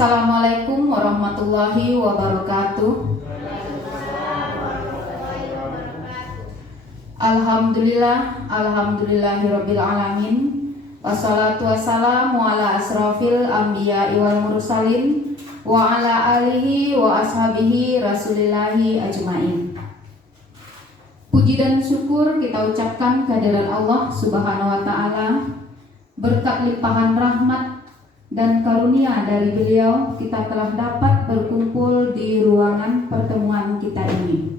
Assalamualaikum warahmatullahi wabarakatuh. Alhamdulillahirabbil alamin. Wassalatu wassalamu ala asrofil anbiya'i wal mursalin wa ala alihi wa ashabihi rasulillahi ajmain. Puji dan syukur kita ucapkan kehadiran Allah Subhanahu wa taala. Berkat limpahan rahmat dan karunia dari beliau, kita telah dapat berkumpul di ruangan pertemuan kita ini.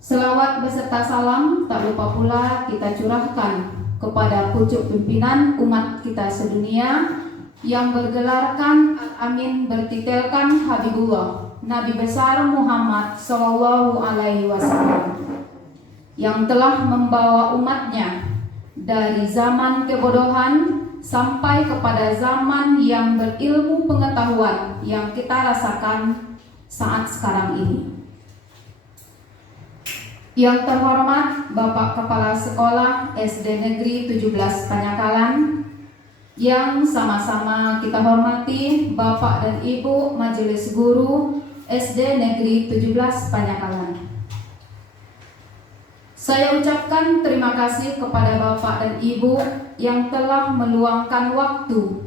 Selawat beserta salam tak lupa pula kita curahkan kepada pucuk pimpinan umat kita sedunia yang bergelarkan Al-Amin bertitelkan Habibullah Nabi besar Muhammad Sallallahu Alaihi Wasallam, yang telah membawa umatnya dari zaman kebodohan sampai kepada zaman yang berilmu pengetahuan yang kita rasakan saat sekarang ini. Yang terhormat Bapak Kepala Sekolah SD Negeri 17 Panyakalan, yang sama-sama kita hormati Bapak dan Ibu Majelis Guru SD Negeri 17 Panyakalan. Saya ucapkan terima kasih kepada Bapak dan Ibu yang telah meluangkan waktu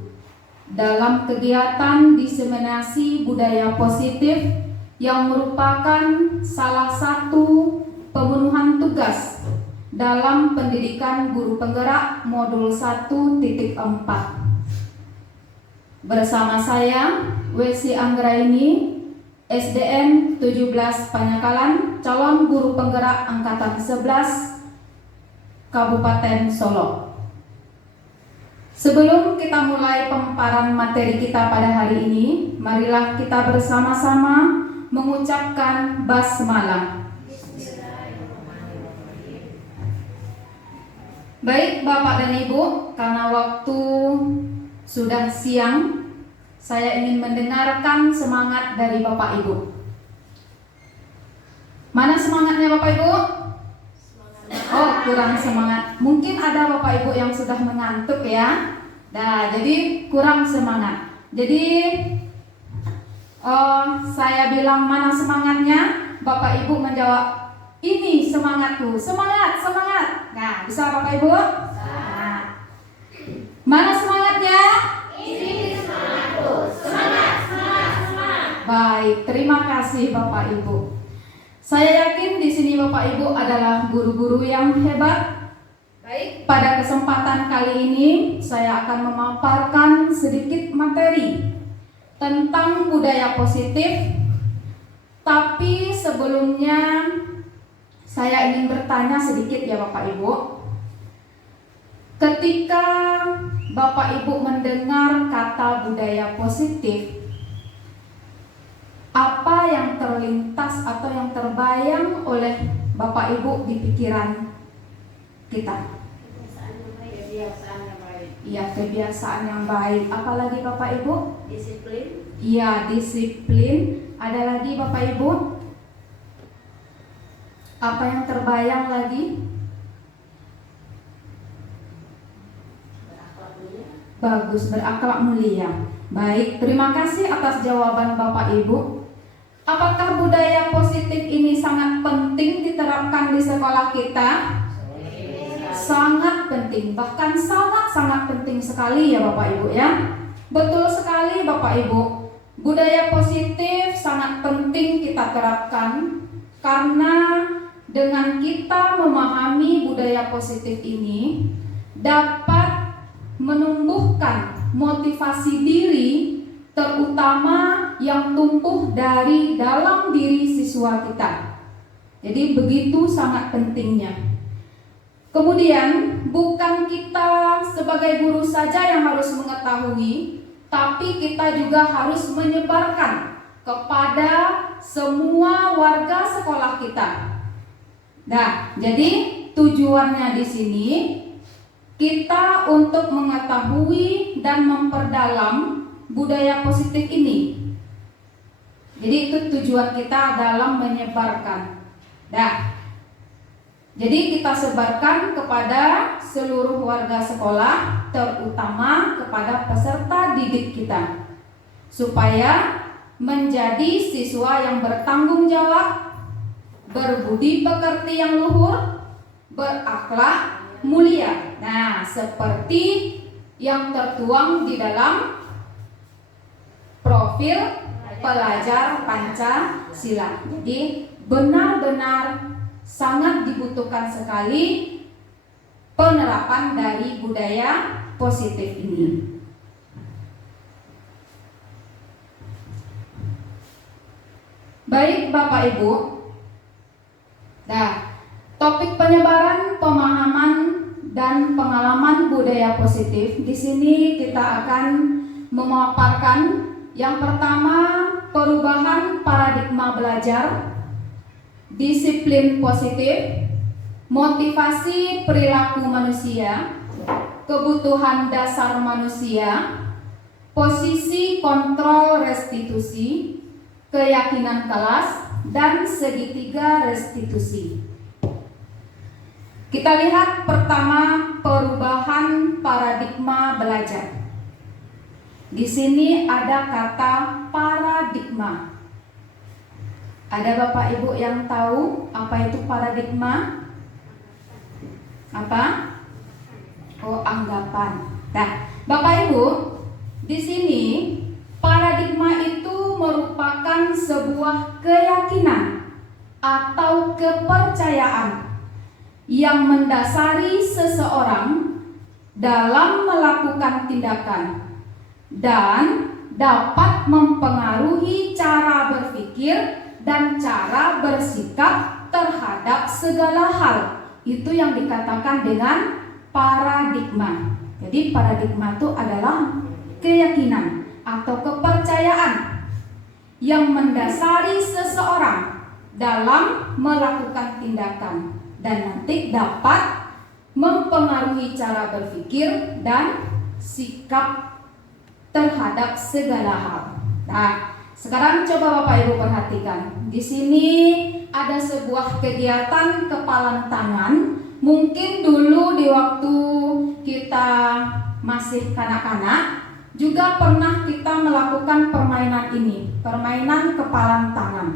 dalam kegiatan diseminasi budaya positif yang merupakan salah satu pemenuhan tugas dalam pendidikan guru penggerak modul 1.4. Bersama saya W.C. Anggraini, SDN 17 Panyakalan, calon guru penggerak angkatan 11 Kabupaten Solo. Sebelum kita mulai pemaparan materi kita pada hari ini, marilah kita bersama-sama mengucapkan basmalah. Baik Bapak dan Ibu, karena waktu sudah siang, saya ingin mendengarkan semangat dari Bapak Ibu. Mana semangatnya Bapak Ibu? Oh, kurang semangat. Mungkin ada Bapak Ibu yang sudah mengantuk ya. Nah, jadi kurang semangat. Jadi saya bilang mana semangatnya, Bapak Ibu menjawab, ini semangatku. Semangat, semangat. Nah, bisa Bapak Ibu? Nah. Mana semangatnya? Ini semangatku. Semangat, semangat, semangat. Baik, terima kasih Bapak Ibu. Saya yakin di sini Bapak Ibu adalah guru-guru yang hebat. Baik, pada kesempatan kali ini saya akan memaparkan sedikit materi tentang budaya positif. Tapi sebelumnya saya ingin bertanya sedikit ya Bapak Ibu. Ketika Bapak Ibu mendengar kata budaya positif, apa yang terlintas atau yang terbayang oleh Bapak Ibu di pikiran kita? Kebiasaan yang baik. Iya, kebiasaan yang baik. Apalagi Bapak Ibu? Disiplin. Iya, disiplin. Ada lagi Bapak Ibu? Apa yang terbayang lagi? Berakhlak mulia. Bagus, berakhlak mulia. Baik, terima kasih atas jawaban Bapak Ibu. Apakah budaya positif ini sangat penting diterapkan di sekolah kita? Sangat penting, bahkan sangat-sangat penting sekali ya Bapak Ibu ya. Betul sekali Bapak Ibu. Budaya positif sangat penting kita terapkan karena dengan kita memahami budaya positif ini dapat menumbuhkan motivasi diri, terutama yang tumbuh dari dalam diri siswa kita. Jadi begitu sangat pentingnya. Kemudian bukan kita sebagai guru saja yang harus mengetahui, tapi kita juga harus menyebarkan kepada semua warga sekolah kita. Nah, jadi tujuannya di sini kita untuk mengetahui dan memperdalam budaya positif ini. Jadi itu tujuan kita dalam menyebarkan. Nah, jadi kita sebarkan kepada seluruh warga sekolah, terutama kepada peserta didik kita. supaya menjadi siswa yang bertanggung jawab, berbudi pekerti yang luhur, berakhlak mulia. Nah, seperti yang tertuang di dalam profil pelajar Pancasila. Jadi benar-benar sangat dibutuhkan sekali penerapan dari budaya positif ini. Baik Bapak Ibu. Nah, topik penyebaran pemahaman dan pengalaman budaya positif. Di sini kita akan memaparkan yang pertama, perubahan paradigma belajar, disiplin positif, motivasi perilaku manusia, kebutuhan dasar manusia, posisi kontrol restitusi, keyakinan kelas, dan segitiga restitusi. Kita lihat pertama, perubahan paradigma belajar. Di sini ada kata paradigma. Ada Bapak Ibu yang tahu apa itu paradigma? Apa? Oh, anggapan. Nah, Bapak Ibu, di sini paradigma itu merupakan sebuah keyakinan atau kepercayaan yang mendasari seseorang dalam melakukan tindakan dan dapat mempengaruhi cara berpikir dan cara bersikap terhadap segala hal. Itu yang dikatakan dengan paradigma. Jadi paradigma itu adalah keyakinan atau kepercayaan yang mendasari seseorang dalam melakukan tindakan dan nanti dapat mempengaruhi cara berpikir dan sikap terhadap segala hal. Nah, sekarang coba Bapak Ibu perhatikan. Di sini ada sebuah kegiatan kepalan tangan. Mungkin dulu di waktu kita masih kanak-kanak juga pernah kita melakukan permainan ini, permainan kepalan tangan.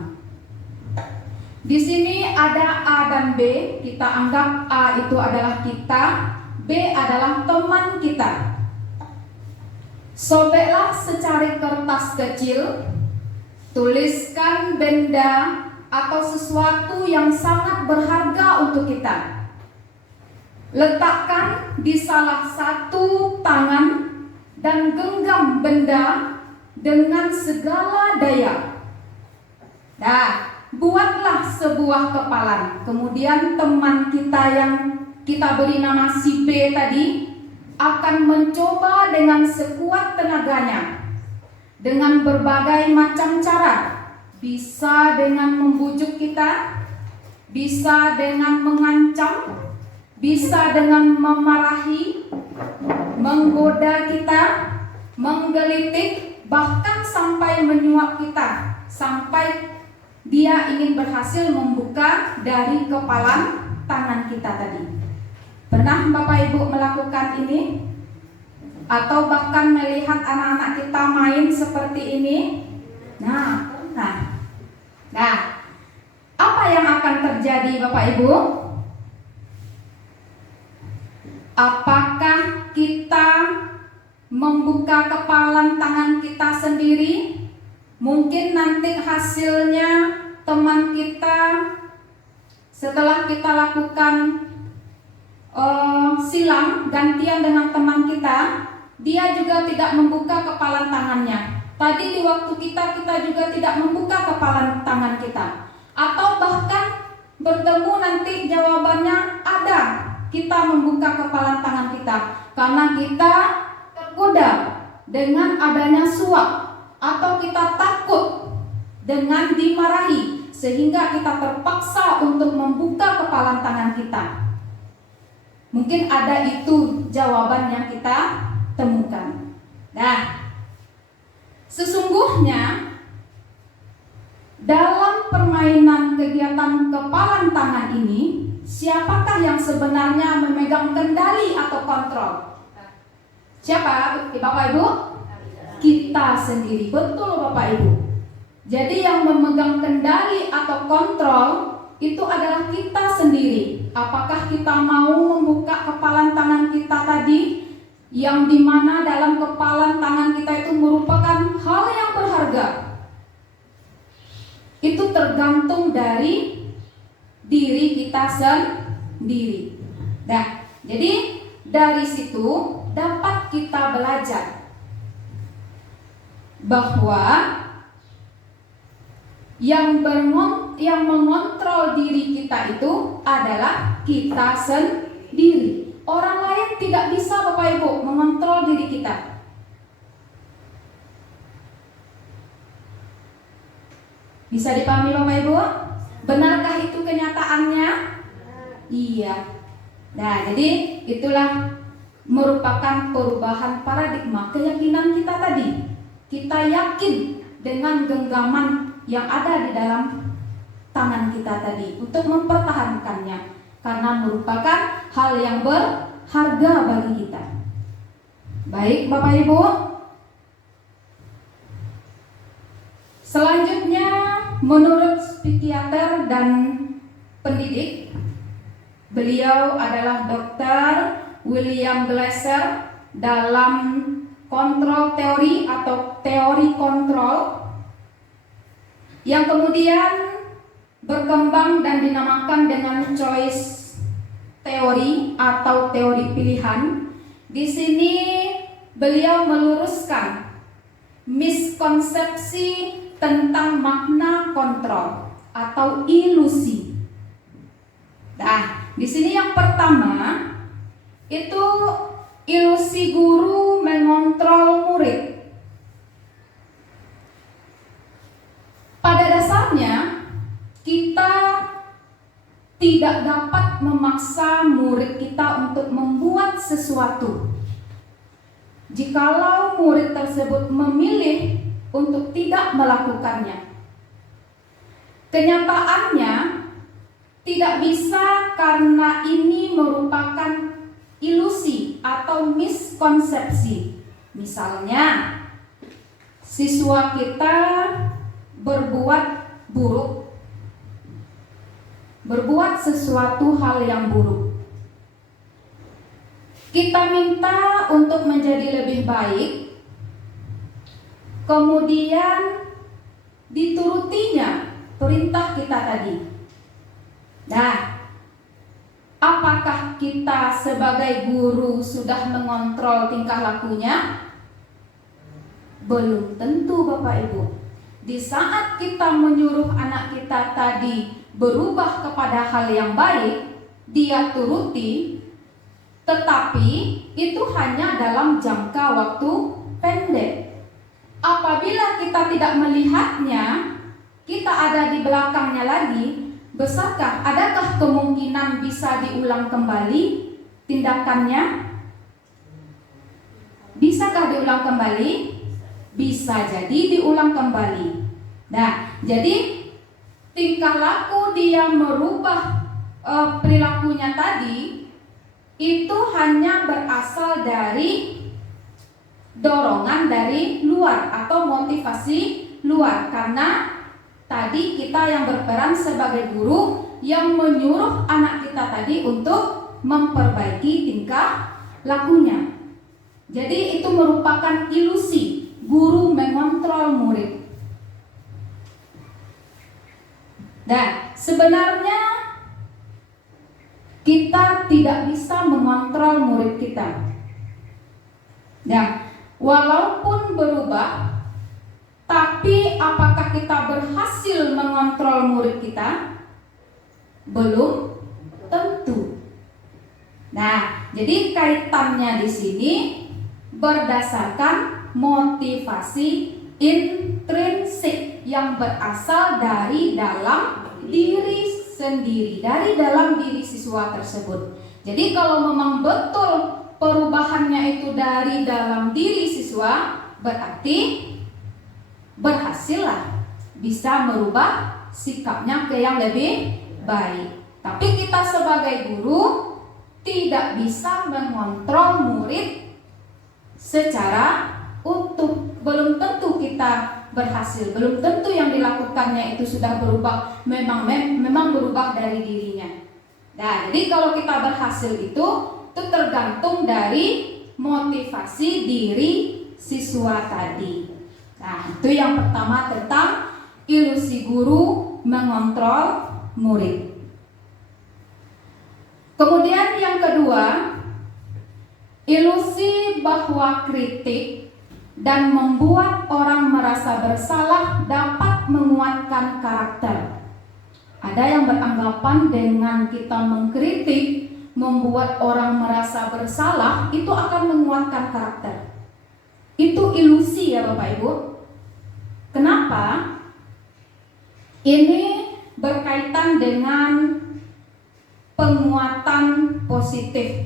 Di sini ada A dan B. Kita anggap A itu adalah kita, B adalah teman kita. Sobeklah secari kertas kecil, tuliskan benda atau sesuatu yang sangat berharga untuk kita. Letakkan di salah satu tangan dan genggam benda dengan segala daya. Nah, buatlah sebuah kepalan. Kemudian teman kita yang kita beri nama si B tadi akan mencoba dengan sekuat tenaganya dengan berbagai macam cara. Bisa dengan membujuk kita, bisa dengan mengancam, bisa dengan memarahi, menggoda kita, menggelitik, bahkan sampai menyuap kita, sampai dia ingin berhasil membuka dari kepalan tangan kita tadi. Pernah Bapak Ibu melakukan ini? Atau bahkan melihat anak-anak kita main seperti ini? Nah, apa yang akan terjadi Bapak Ibu? Apakah kita membuka kepalan tangan kita sendiri? Mungkin nanti hasilnya teman kita setelah kita lakukan silang gantian dengan teman kita, dia juga tidak membuka kepalan tangannya. Tadi di waktu kita juga tidak membuka kepalan tangan kita. Atau bahkan bertemu nanti jawabannya ada, kita membuka kepalan tangan kita karena kita tergoda dengan adanya suap, atau kita takut dengan dimarahi sehingga kita terpaksa untuk membuka kepalan tangan kita. Mungkin ada itu jawaban yang kita temukan. Nah, sesungguhnya dalam permainan kegiatan kepalan tangan ini, siapakah yang sebenarnya memegang kendali atau kontrol? Siapa? Bapak Ibu? kita sendiri. Betul Bapak Ibu. Jadi yang memegang kendali atau kontrol itu adalah kita sendiri. Apakah kita mau membuka kepalan tangan kita tadi, yang dimana dalam kepalan tangan kita itu merupakan hal yang berharga. Itu tergantung dari diri kita sendiri. Nah, jadi dari situ dapat kita belajar bahwa yang mengontrol diri kita itu adalah kita sendiri. Orang lain tidak bisa Bapak Ibu mengontrol diri kita. Bisa dipahami Bapak Ibu? Benarkah itu kenyataannya? Iya. Nah, jadi itulah merupakan perubahan paradigma keyakinan kita tadi. Kita yakin dengan genggaman yang ada di dalam tangan kita tadi untuk mempertahankannya, karena merupakan hal yang berharga bagi kita. Baik Bapak Ibu, selanjutnya menurut psikiater dan pendidik, beliau adalah Dr. William Glasser dalam kontrol teori atau teori kontrol, yang kemudian berkembang dan dinamakan dengan choice teori atau teori pilihan. Di sini beliau meluruskan miskonsepsi tentang makna kontrol atau ilusi. Nah, di sini yang pertama itu ilusi guru mengontrol murid. Pada dasarnya kita tidak dapat memaksa murid kita untuk membuat sesuatu. Jikalau murid tersebut memilih untuk tidak melakukannya, kenyataannya tidak bisa, karena ini merupakan ilusi atau miskonsepsi. Misalnya, siswa kita berbuat buruk, berbuat sesuatu hal yang buruk. Kita minta untuk menjadi lebih baik, kemudian diturutinya perintah kita tadi. Nah, apakah kita sebagai guru sudah mengontrol tingkah lakunya? Belum tentu Bapak Ibu. Di saat kita menyuruh anak kita tadi berubah kepada hal yang baik, dia turuti, tetapi itu hanya dalam jangka waktu pendek. Apabila kita tidak melihatnya, kita ada di belakangnya lagi, adakah kemungkinan bisa diulang kembali tindakannya? Bisakah diulang kembali? Bisa jadi diulang kembali. Nah, jadi tingkah laku dia merubah perilakunya tadi itu hanya berasal dari dorongan dari luar atau motivasi luar, karena tadi kita yang berperan sebagai guru yang menyuruh anak kita tadi untuk memperbaiki tingkah lakunya. Jadi itu merupakan ilusi guru mengontrol murid. Dan sebenarnya kita tidak bisa mengontrol murid kita. Dan walaupun berubah, tapi apakah kita berhasil mengontrol murid kita? Belum tentu. Nah, jadi kaitannya di sini berdasarkan motivasi intrinsik yang berasal dari dalam diri sendiri, dari dalam diri siswa tersebut. Jadi kalau memang betul perubahannya itu dari dalam diri siswa, berarti berhasillah bisa merubah sikapnya ke yang lebih baik. Tapi kita sebagai guru tidak bisa mengontrol murid secara utuh, belum tentu kita berhasil, belum tentu yang dilakukannya itu sudah berubah, memang berubah dari dirinya. Nah, jadi kalau kita berhasil itu tergantung dari motivasi diri siswa tadi. Nah, itu yang pertama tentang ilusi guru mengontrol murid. Kemudian yang kedua, ilusi bahwa kritik dan membuat orang merasa bersalah dapat menguatkan karakter. Ada yang beranggapan dengan kita mengkritik, membuat orang merasa bersalah, itu akan menguatkan karakter. Itu ilusi ya Bapak Ibu. Kenapa? Ini berkaitan dengan penguatan positif,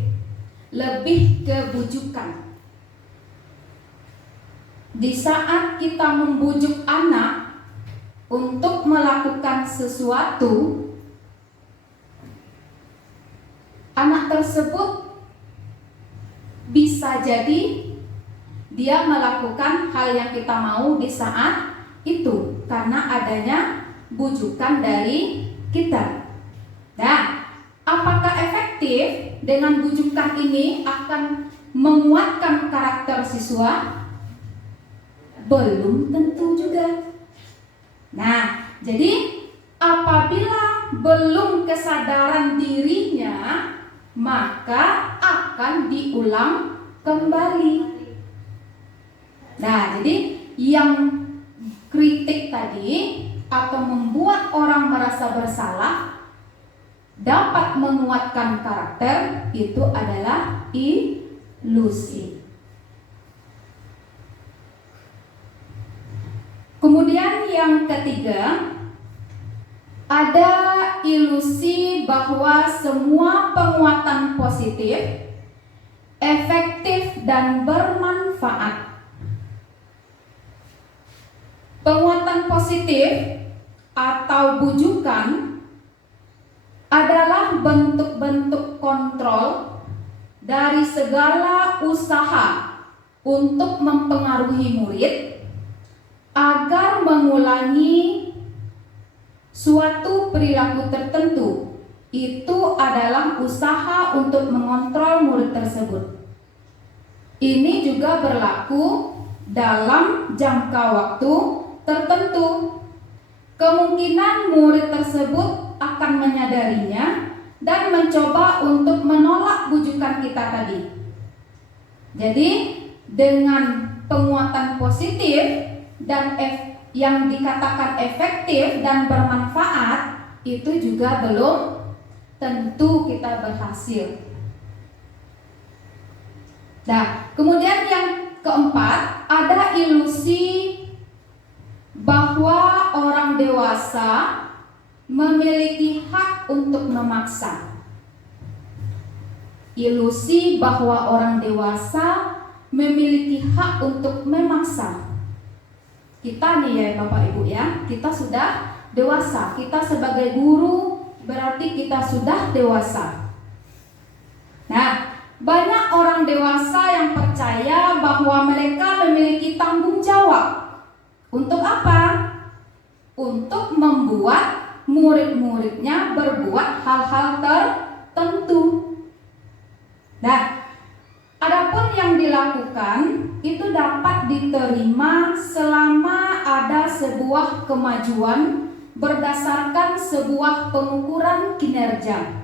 lebih ke bujukan. Di saat kita membujuk anak untuk melakukan sesuatu, anak tersebut bisa jadi dia melakukan hal yang kita mau di saat itu karena adanya bujukan dari kita. Nah, apakah efektif dengan bujukan ini akan menguatkan karakter siswa? Belum tentu juga. Nah, jadi apabila belum kesadaran dirinya, maka akan diulang kembali. Nah, jadi yang kritik tadi atau membuat orang merasa bersalah dapat menguatkan karakter, itu adalah ilusi. Kemudian yang ketiga, ada ilusi bahwa semua penguatan positif efektif dan bermanfaat. Penguatan positif atau bujukan adalah bentuk-bentuk kontrol dari segala usaha untuk mempengaruhi murid agar mengulangi suatu perilaku tertentu. Itu adalah usaha untuk mengontrol murid tersebut. Ini juga berlaku dalam jangka waktu tertentu. Kemungkinan murid tersebut akan menyadarinya dan mencoba untuk menolak bujukan kita tadi. Jadi dengan penguatan positif dan yang dikatakan efektif dan bermanfaat, itu juga belum tentu kita berhasil. Nah, kemudian yang keempat, ada ilusi bahwa orang dewasa memiliki hak untuk memaksa. Ilusi bahwa orang dewasa memiliki hak untuk memaksa. Kita nih ya Bapak Ibu ya, kita sudah dewasa. Kita sebagai guru berarti kita sudah dewasa. Nah, banyak orang dewasa yang percaya bahwa mereka memiliki tanggung jawab. Untuk apa? Untuk membuat murid-muridnya berbuat hal-hal tertentu. Nah, adapun yang dilakukan itu dapat diterima selama ada sebuah kemajuan berdasarkan sebuah pengukuran kinerja.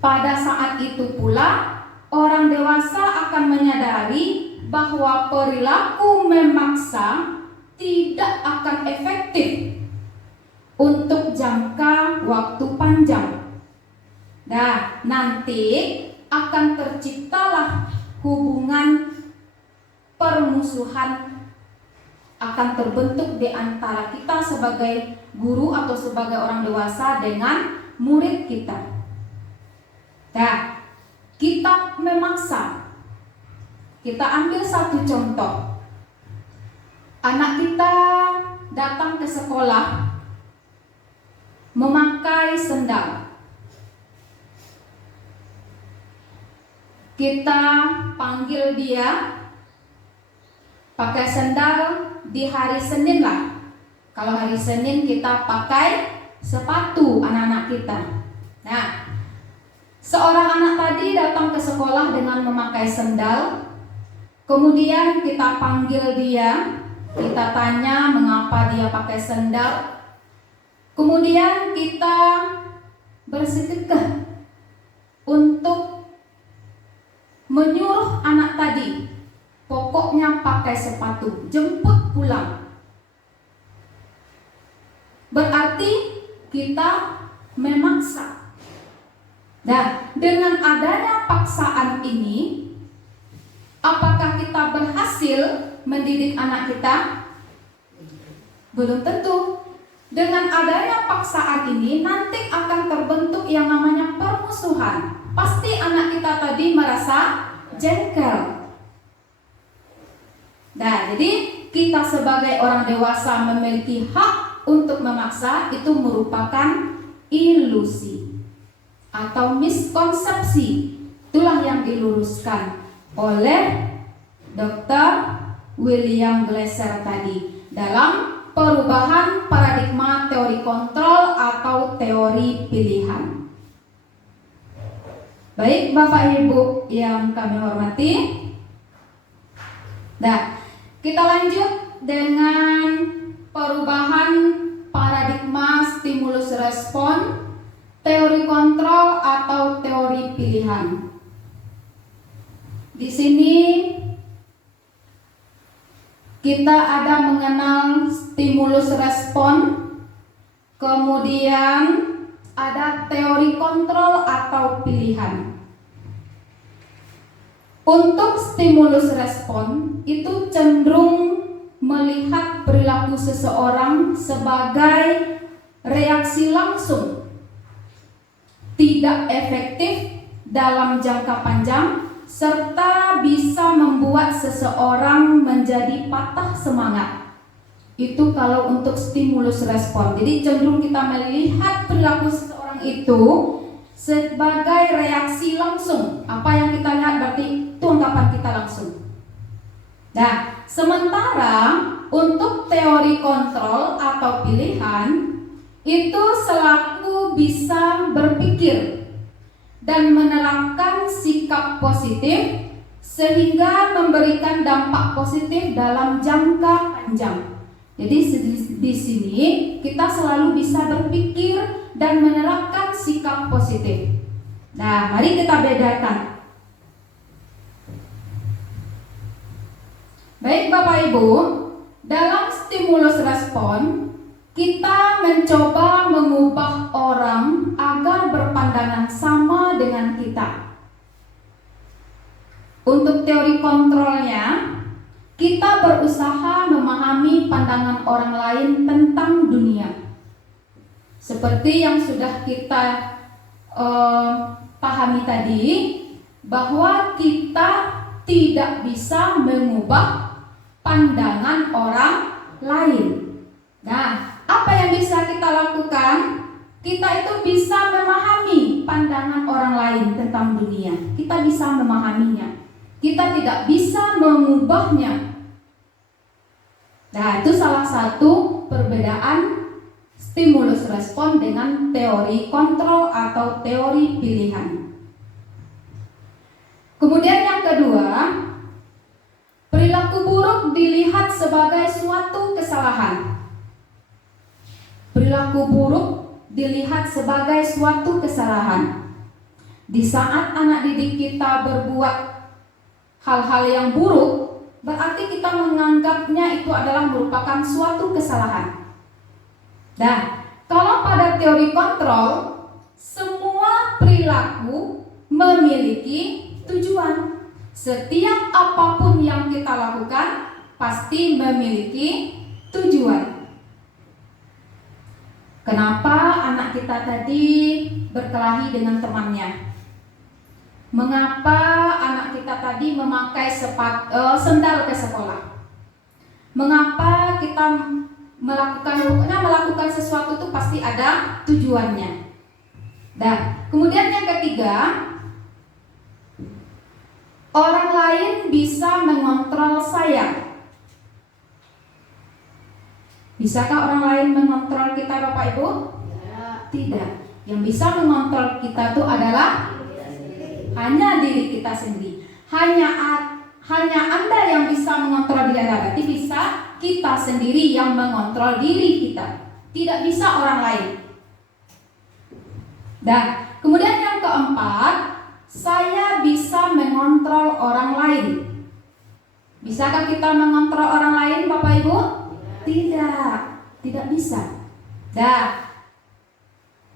Pada saat itu pula, orang dewasa akan menyadari bahwa perilaku memaksa tidak akan efektif untuk jangka waktu panjang. Nah, nanti akan terciptalah hubungan permusuhan, akan terbentuk di antara kita sebagai guru atau sebagai orang dewasa dengan murid kita. Nah, kita memaksa. Kita ambil satu contoh. Anak kita datang ke sekolah memakai sendal. Kita panggil dia, pakai sendal di hari Senin lah. Kalau hari Senin kita pakai sepatu anak-anak kita. Nah, seorang anak tadi datang ke sekolah dengan memakai sendal. Kemudian kita panggil dia, kita tanya mengapa dia pakai sendal. Kemudian kita bersedekah untuk menyuruh anak tadi, pokoknya pakai sepatu, jemput pulang. Berarti kita memaksa. Nah, dengan adanya paksaan ini, apakah kita berhasil mendidik anak kita? Belum tentu. Dengan adanya paksaan ini, nanti akan terbentuk yang namanya permusuhan. Pasti anak kita tadi merasa jengkel. Nah, jadi kita sebagai orang dewasa memiliki hak untuk memaksa, itu merupakan ilusi atau miskonsepsi. Itulah yang diluruskan oleh Dr. William Glasser tadi dalam perubahan paradigma teori kontrol atau teori pilihan. Baik Bapak Ibu yang kami hormati. Nah, kita lanjut dengan perubahan paradigma stimulus respon, teori kontrol atau teori pilihan. Di sini kita ada mengenal stimulus respon, kemudian ada teori kontrol atau pilihan. Untuk stimulus respon itu cenderung melihat perilaku seseorang sebagai reaksi langsung, tidak efektif dalam jangka panjang, serta bisa membuat seseorang menjadi patah semangat. Itu kalau untuk stimulus respon. Jadi cenderung kita melihat perilaku seseorang itu sebagai reaksi langsung. Apa yang kita lihat berarti itu anggapan kita langsung. Nah, sementara untuk teori kontrol atau pilihan itu selaku bisa berpikir dan menerapkan sikap positif sehingga memberikan dampak positif dalam jangka panjang. Jadi di sini kita selalu bisa berpikir dan menerapkan sikap positif. Nah, mari kita bedakan. Baik Bapak Ibu, dalam stimulus respon kita mencoba mengubah orang agar berpandangan sama dengan kita. Untuk teori kontrolnya, kita berusaha memahami pandangan orang lain tentang dunia. Seperti yang sudah kita pahami tadi, bahwa kita tidak bisa mengubah pandangan orang lain. Nah, apa yang bisa kita lakukan? Kita itu bisa memahami pandangan orang lain tentang dunia. Kita bisa memahaminya. Kita tidak bisa mengubahnya. Nah, itu salah satu perbedaan stimulus respon dengan teori kontrol atau teori pilihan. Kemudian yang kedua, perilaku buruk dilihat sebagai suatu kesalahan. Perilaku buruk dilihat sebagai suatu kesalahan. Di saat anak didik kita berbuat hal-hal yang buruk, berarti kita menganggapnya itu adalah merupakan suatu kesalahan. Nah, kalau pada teori kontrol, semua perilaku memiliki tujuan. Setiap apapun yang kita lakukan pasti memiliki tujuan. Kenapa anak kita tadi berkelahi dengan temannya? Mengapa anak kita tadi memakai sendal ke sekolah? Mengapa kita melakukan sesuatu itu pasti ada tujuannya. Dan kemudian yang ketiga, orang lain bisa mengontrol saya. Bisakah orang lain mengontrol kita, Bapak Ibu? Tidak. Yang bisa mengontrol kita itu adalah hanya diri kita sendiri. Hanya Anda yang bisa mengontrol diri Anda. Berarti bisa kita sendiri yang mengontrol diri kita. Tidak bisa orang lain. Dan kemudian yang keempat, saya bisa mengontrol orang lain. Bisakah kita mengontrol orang lain, Bapak Ibu? Tidak bisa. Dan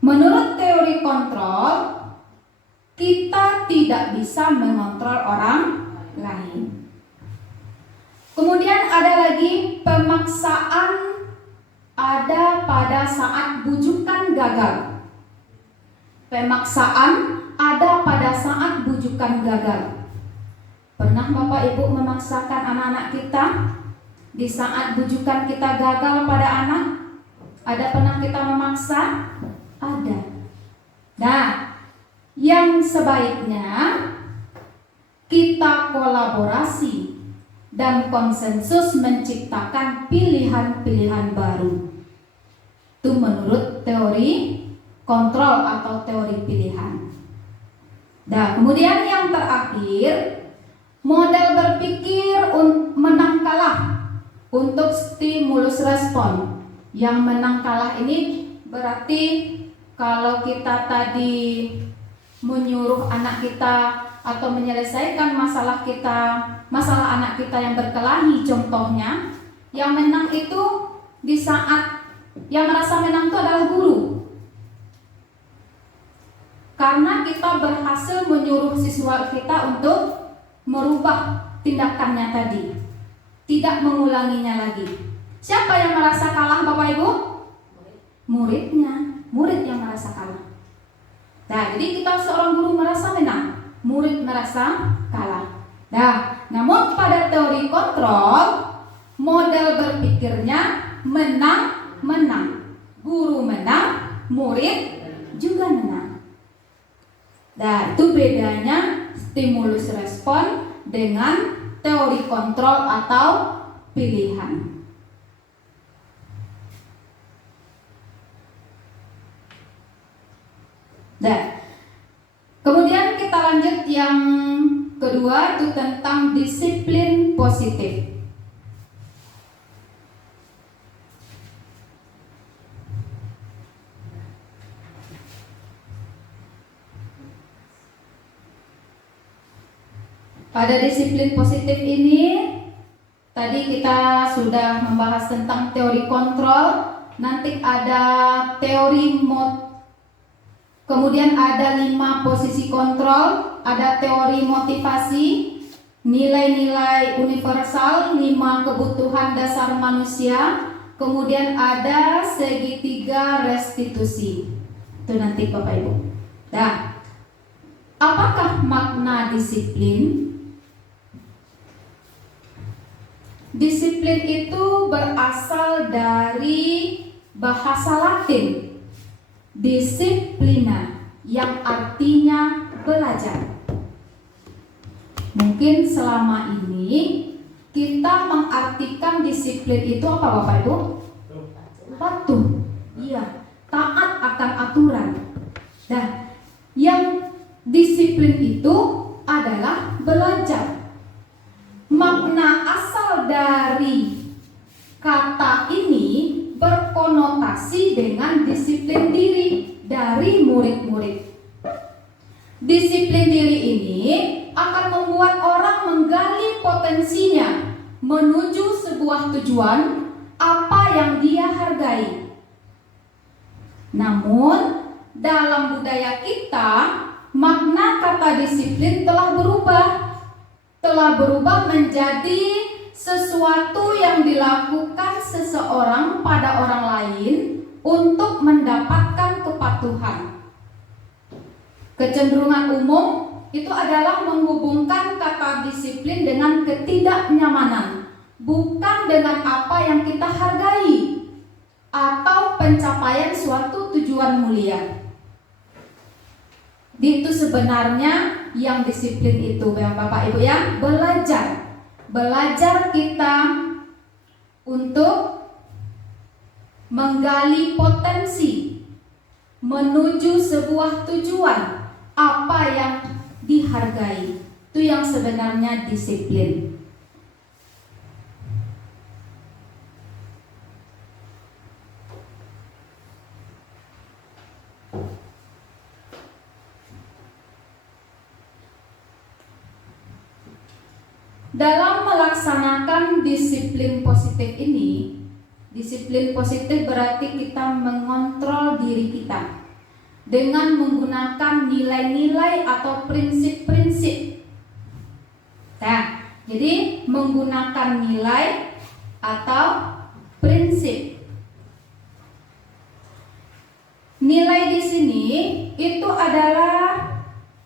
menurut teori kontrol, kita tidak bisa mengontrol orang lain. Kemudian ada lagi pemaksaan ada pada saat bujukan gagal. Pemaksaan ada pada saat bujukan gagal. Pernah Bapak Ibu memaksakan anak-anak kita di saat bujukan kita gagal pada anak? Ada pernah kita memaksa? Ada. Nah, yang sebaiknya kita kolaborasi dan konsensus menciptakan pilihan-pilihan baru. Itu menurut teori kontrol atau teori pilihan. Nah, kemudian yang terakhir, model berpikir menang kalah untuk stimulus respon. Yang menang kalah ini berarti kalau kita tadi menyuruh anak kita atau menyelesaikan masalah anak kita yang berkelahi, contohnya, yang menang itu di saat yang merasa menang itu adalah guru. Karena kita berhasil menyuruh siswa kita untuk merubah tindakannya tadi, tidak mengulanginya lagi. Siapa yang merasa kalah, Bapak Ibu? Muridnya. Murid yang merasa kalah. Nah, jadi kita seorang guru merasa menang, murid merasa kalah. Nah, namun pada teori kontrol, model berpikirnya menang-menang. Guru menang, murid juga menang. Nah, itu bedanya stimulus respon dengan teori kontrol atau pilihan. Dan kemudian kita lanjut yang kedua, itu tentang disiplin positif. Pada disiplin positif ini tadi kita sudah membahas tentang teori kontrol, nanti ada teori kemudian ada 5 posisi kontrol, ada teori motivasi, nilai-nilai universal, 5 kebutuhan dasar manusia, kemudian ada segitiga restitusi. Itu nanti Bapak Ibu. Nah, apakah makna disiplin? Disiplin itu berasal dari bahasa Latin disiplina, yang artinya belajar. Mungkin selama ini kita mengartikan disiplin itu apa, Bapak Ibu? Patuh. Iya, taat akan aturan. Nah, yang disiplin itu adalah belajar. Makna asal dari kata ini berkonotasi dengan disiplin diri dari murid-murid. Disiplin diri ini akan membuat orang menggali potensinya menuju sebuah tujuan apa yang dia hargai. Namun, dalam budaya kita, makna kata disiplin telah berubah menjadi sesuatu yang dilakukan seseorang pada orang lain untuk mendapatkan kepatuhan. Kecenderungan umum itu adalah menghubungkan kata disiplin dengan ketidaknyamanan, bukan dengan apa yang kita hargai atau pencapaian suatu tujuan mulia. Itu sebenarnya yang disiplin itu, Bapak Ibu ya, belajar kita untuk menggali potensi menuju sebuah tujuan apa yang dihargai. Itu yang sebenarnya disiplin. Dalam melaksanakan disiplin positif ini, disiplin positif berarti kita mengontrol diri kita dengan menggunakan nilai-nilai atau prinsip-prinsip. Nah, jadi menggunakan nilai atau prinsip. Nilai di sini itu adalah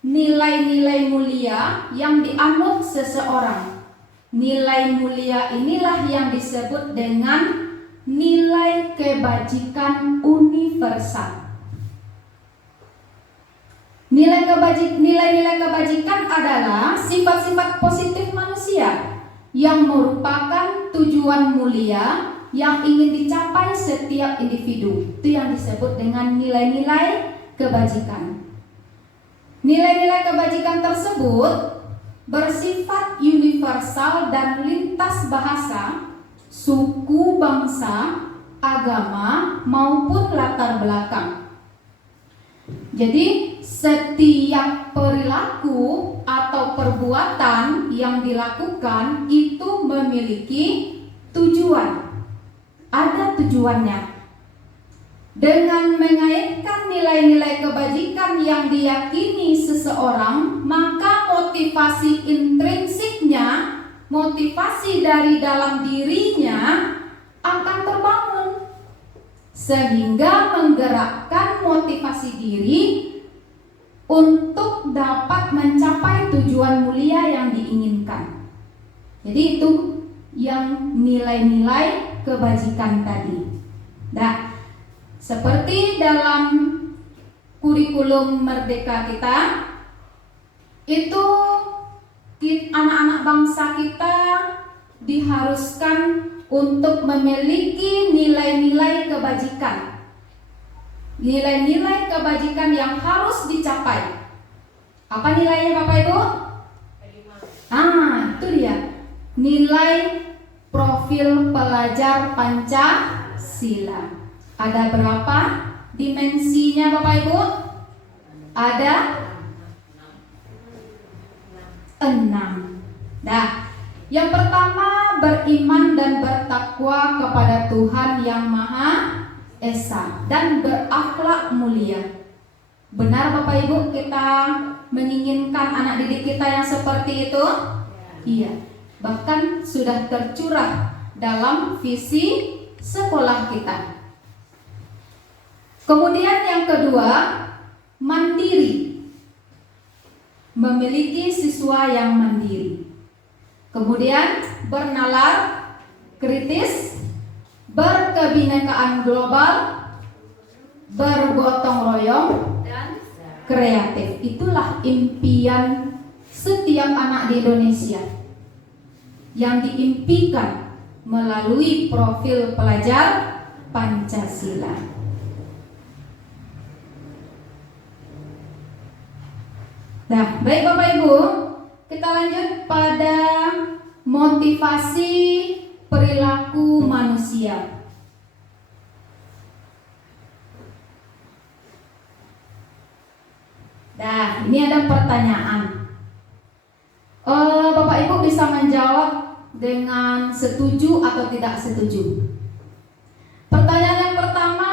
nilai-nilai mulia yang dianut seseorang. Nilai mulia inilah yang disebut dengan nilai kebajikan universal. Nilai-nilai kebajikan adalah sifat-sifat positif manusia yang merupakan tujuan mulia yang ingin dicapai setiap individu. Itu yang disebut dengan nilai-nilai kebajikan. Nilai-nilai kebajikan tersebut bersifat universal dan lintas bahasa, suku, bangsa, agama, maupun latar belakang. Jadi setiap perilaku atau perbuatan yang dilakukan itu memiliki tujuan. Ada tujuannya. Dengan mengaitkan nilai-nilai kebajikan yang diyakini seseorang, maka motivasi intrinsiknya, motivasi dari dalam dirinya akan terbangun, sehingga menggerakkan motivasi diri untuk dapat mencapai tujuan mulia yang diinginkan. Jadi itu yang nilai-nilai kebajikan tadi. Nah, seperti dalam kurikulum Merdeka kita, itu anak-anak bangsa kita diharuskan untuk memiliki nilai-nilai kebajikan. Nilai-nilai kebajikan yang harus dicapai. Apa nilainya Bapak Ibu? Itu dia. Nilai profil pelajar Pancasila. Ada berapa dimensinya Bapak Ibu? Ada 6. Nah, yang pertama beriman dan bertakwa kepada Tuhan yang Maha Esa dan berakhlak mulia. Benar Bapak Ibu kita menginginkan anak didik kita yang seperti itu? Iya. Bahkan sudah tercurah dalam visi sekolah kita. Kemudian yang kedua, mandiri. Memiliki siswa yang mandiri. Kemudian bernalar kritis, berkebinekaan global, bergotong royong, dan kreatif. Itulah impian setiap anak di Indonesia yang diimpikan melalui profil pelajar Pancasila. Nah, baik Bapak Ibu, kita lanjut pada motivasi perilaku manusia. Nah, ini ada pertanyaan. Bapak Ibu bisa menjawab dengan setuju atau tidak setuju. Pertanyaan yang pertama,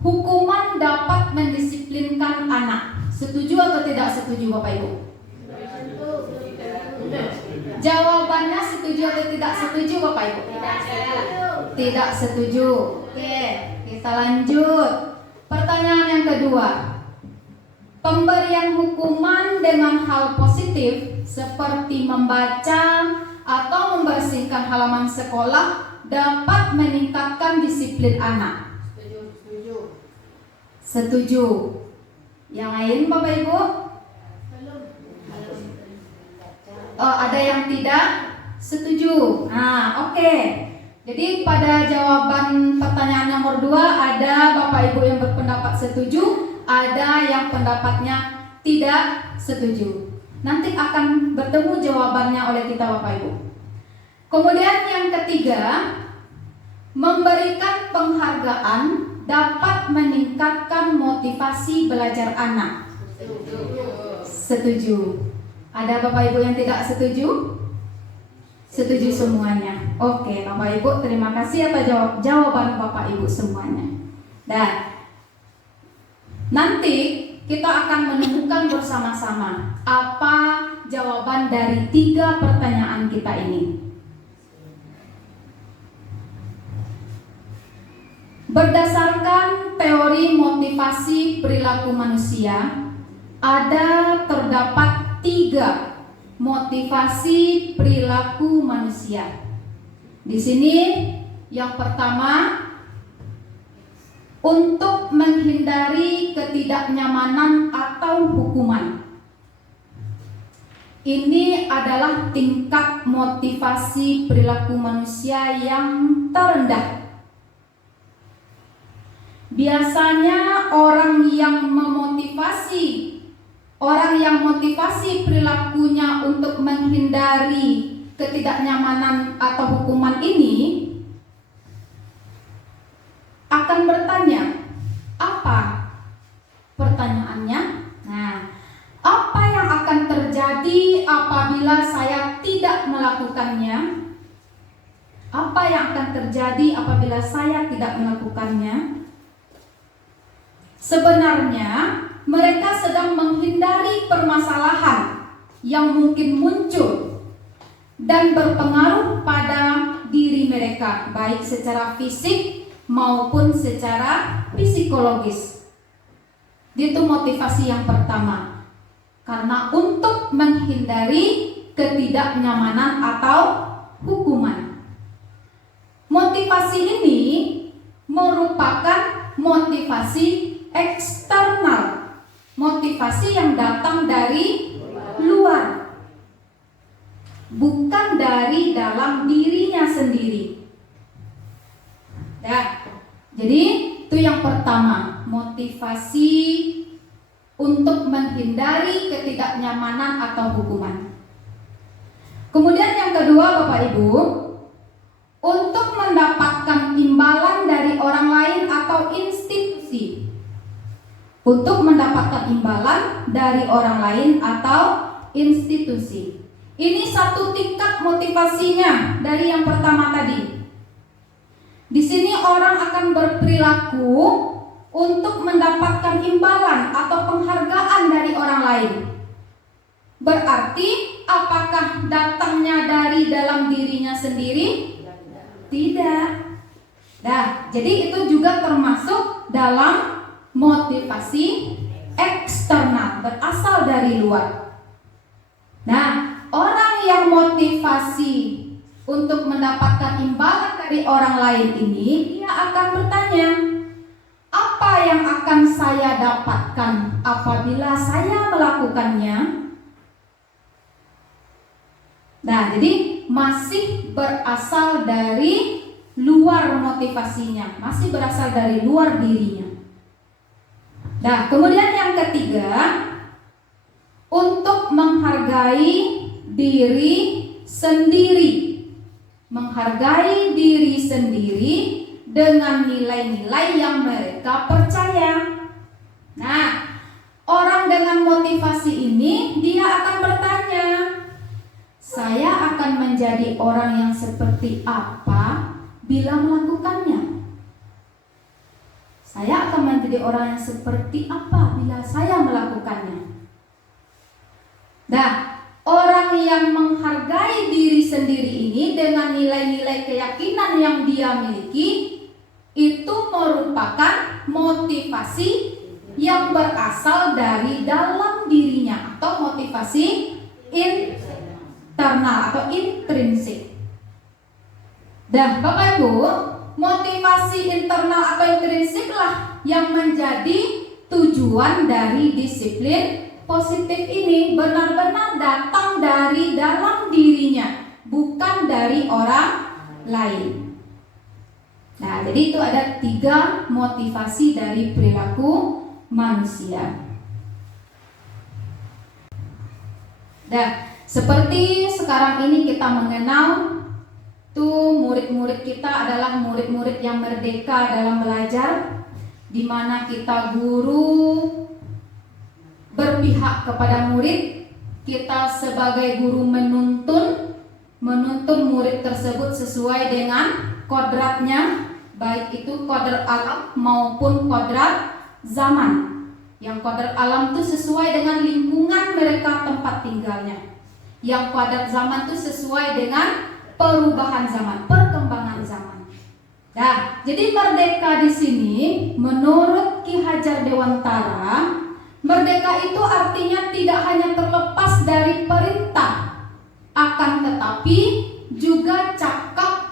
hukuman dapat mendisiplinkan anak. Setuju atau tidak setuju Bapak Ibu? Jawabannya setuju atau tidak setuju Bapak Ibu? Tidak setuju. Oke, kita lanjut. Pertanyaan yang kedua. Pemberian hukuman dengan hal positif seperti membaca atau membersihkan halaman sekolah dapat meningkatkan disiplin anak. Setuju. Yang lain Bapak Ibu? Ada yang tidak setuju. Nah, oke. Jadi pada jawaban pertanyaan nomor 2 ada Bapak Ibu yang berpendapat setuju, ada yang pendapatnya tidak setuju. Nanti akan bertemu jawabannya oleh kita Bapak Ibu. Kemudian yang ketiga, memberikan penghargaan dapat meningkatkan motivasi belajar anak. Setuju. Ada Bapak Ibu yang tidak setuju? Setuju semuanya. Oke, Bapak Ibu, terima kasih atas jawaban Bapak Ibu semuanya. Dan nanti kita akan menemukan bersama-sama apa jawaban dari 3 pertanyaan kita ini. Berdasarkan teori motivasi perilaku manusia, terdapat 3 motivasi perilaku manusia. Di sini yang pertama, untuk menghindari ketidaknyamanan atau hukuman. Ini adalah tingkat motivasi perilaku manusia yang terendah. Biasanya orang yang motivasi perilakunya untuk menghindari ketidaknyamanan atau hukuman ini akan bertanya, apa pertanyaannya? Nah, apa yang akan terjadi apabila saya tidak melakukannya? Apa yang akan terjadi apabila saya tidak melakukannya? Sebenarnya mereka sedang menghindari permasalahan yang mungkin muncul dan berpengaruh pada diri mereka, baik secara fisik maupun secara psikologis. Itu motivasi yang pertama. Karena untuk menghindari ketidaknyamanan atau hukuman. Motivasi ini merupakan motivasi eksternal, motivasi yang datang dari luar, bukan dari dalam dirinya sendiri. Nah, jadi itu yang pertama, motivasi untuk menghindari ketidaknyamanan atau hukuman. Kemudian yang kedua Bapak Ibu, untuk mendapatkan imbalan dari orang lain atau institusi. Untuk mendapatkan imbalan dari orang lain atau institusi. Ini satu tingkat motivasinya dari yang pertama tadi. Di sini orang akan berperilaku untuk mendapatkan imbalan atau penghargaan dari orang lain. Berarti apakah datangnya dari dalam dirinya sendiri? Tidak. Nah, jadi itu juga termasuk dalam motivasi eksternal, berasal dari luar. Nah, orang yang motivasi untuk mendapatkan imbalan dari orang lain ini, dia akan bertanya, apa yang akan saya dapatkan apabila saya melakukannya? Nah, jadi masih berasal dari luar motivasinya, masih berasal dari luar dirinya. Nah, kemudian yang ketiga, untuk menghargai diri sendiri. Menghargai diri sendiri dengan nilai-nilai yang mereka percaya. Nah, orang dengan motivasi ini, dia akan bertanya, saya akan menjadi orang yang seperti apa bila melakukannya? Saya akan menjadi orang yang seperti apa bila saya melakukannya? Nah, orang yang menghargai diri sendiri ini dengan nilai-nilai keyakinan yang dia miliki, itu merupakan motivasi yang berasal dari dalam dirinya atau motivasi internal atau intrinsik. Dan Bapak Ibu, motivasi internal atau intrinsik lah yang menjadi tujuan dari disiplin positif ini, benar-benar datang dari dalam dirinya, bukan dari orang lain. Nah, jadi itu ada 3 motivasi dari perilaku manusia. Nah, seperti sekarang ini kita mengenal tuh murid-murid kita adalah murid-murid yang merdeka dalam belajar, di mana kita guru berpihak kepada murid, kita sebagai guru menuntun murid tersebut sesuai dengan kodratnya, baik itu kodrat alam maupun kodrat zaman. Yang kodrat alam itu sesuai dengan lingkungan mereka tempat tinggalnya. Yang kodrat zaman itu sesuai dengan perubahan zaman, perkembangan zaman. Nah, jadi merdeka di sini menurut Ki Hajar Dewantara, merdeka itu artinya tidak hanya terlepas dari perintah, akan tetapi juga cakap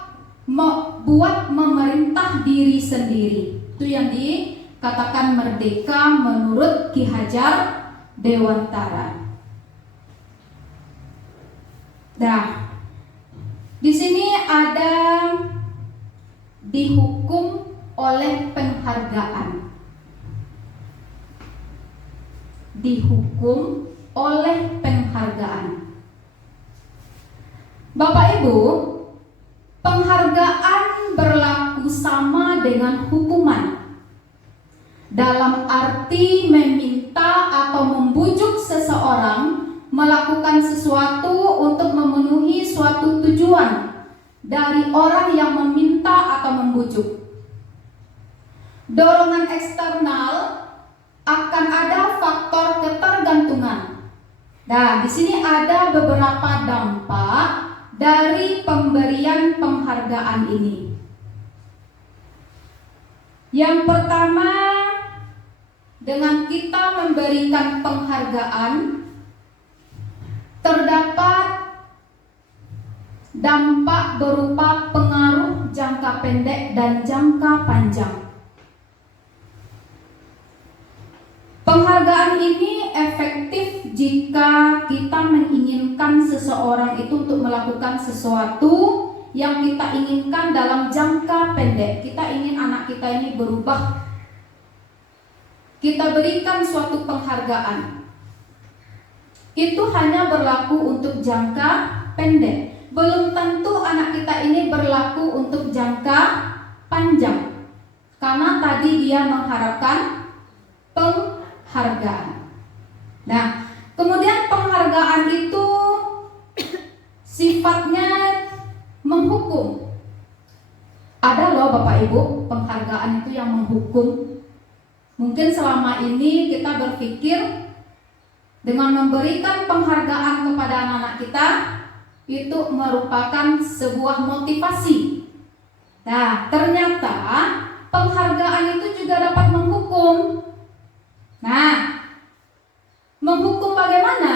buat memerintah diri sendiri. Itu yang dikatakan merdeka menurut Ki Hajar Dewantara. Nah, di sini ada dihukum oleh penghargaan. Dihukum oleh penghargaan. Bapak Ibu, penghargaan berlaku sama dengan hukuman. Dalam arti meminta atau membujuk seseorang melakukan sesuatu untuk memenuhi suatu tujuan dari orang yang meminta atau membujuk. Dorongan eksternal akan ada faktor ketergantungan. Nah, di sini ada beberapa dampak dari pemberian penghargaan ini. Yang pertama, dengan kita memberikan penghargaan, terdapat dampak berupa pengaruh jangka pendek dan jangka panjang. Penghargaan ini efektif jika kita menginginkan seseorang itu untuk melakukan sesuatu yang kita inginkan dalam jangka pendek. Kita ingin anak kita ini berubah. Kita berikan suatu penghargaan. Itu hanya berlaku untuk jangka pendek. Belum tentu anak kita ini berlaku untuk jangka panjang. Karena tadi dia mengharapkan penghargaan. Nah, kemudian penghargaan itu sifatnya menghukum. Ada loh Bapak Ibu, penghargaan itu yang menghukum. Mungkin selama ini kita berpikir dengan memberikan penghargaan kepada anak-anak kita itu merupakan sebuah motivasi. Nah, ternyata penghargaan itu juga dapat menghukum. Nah, menghukum bagaimana?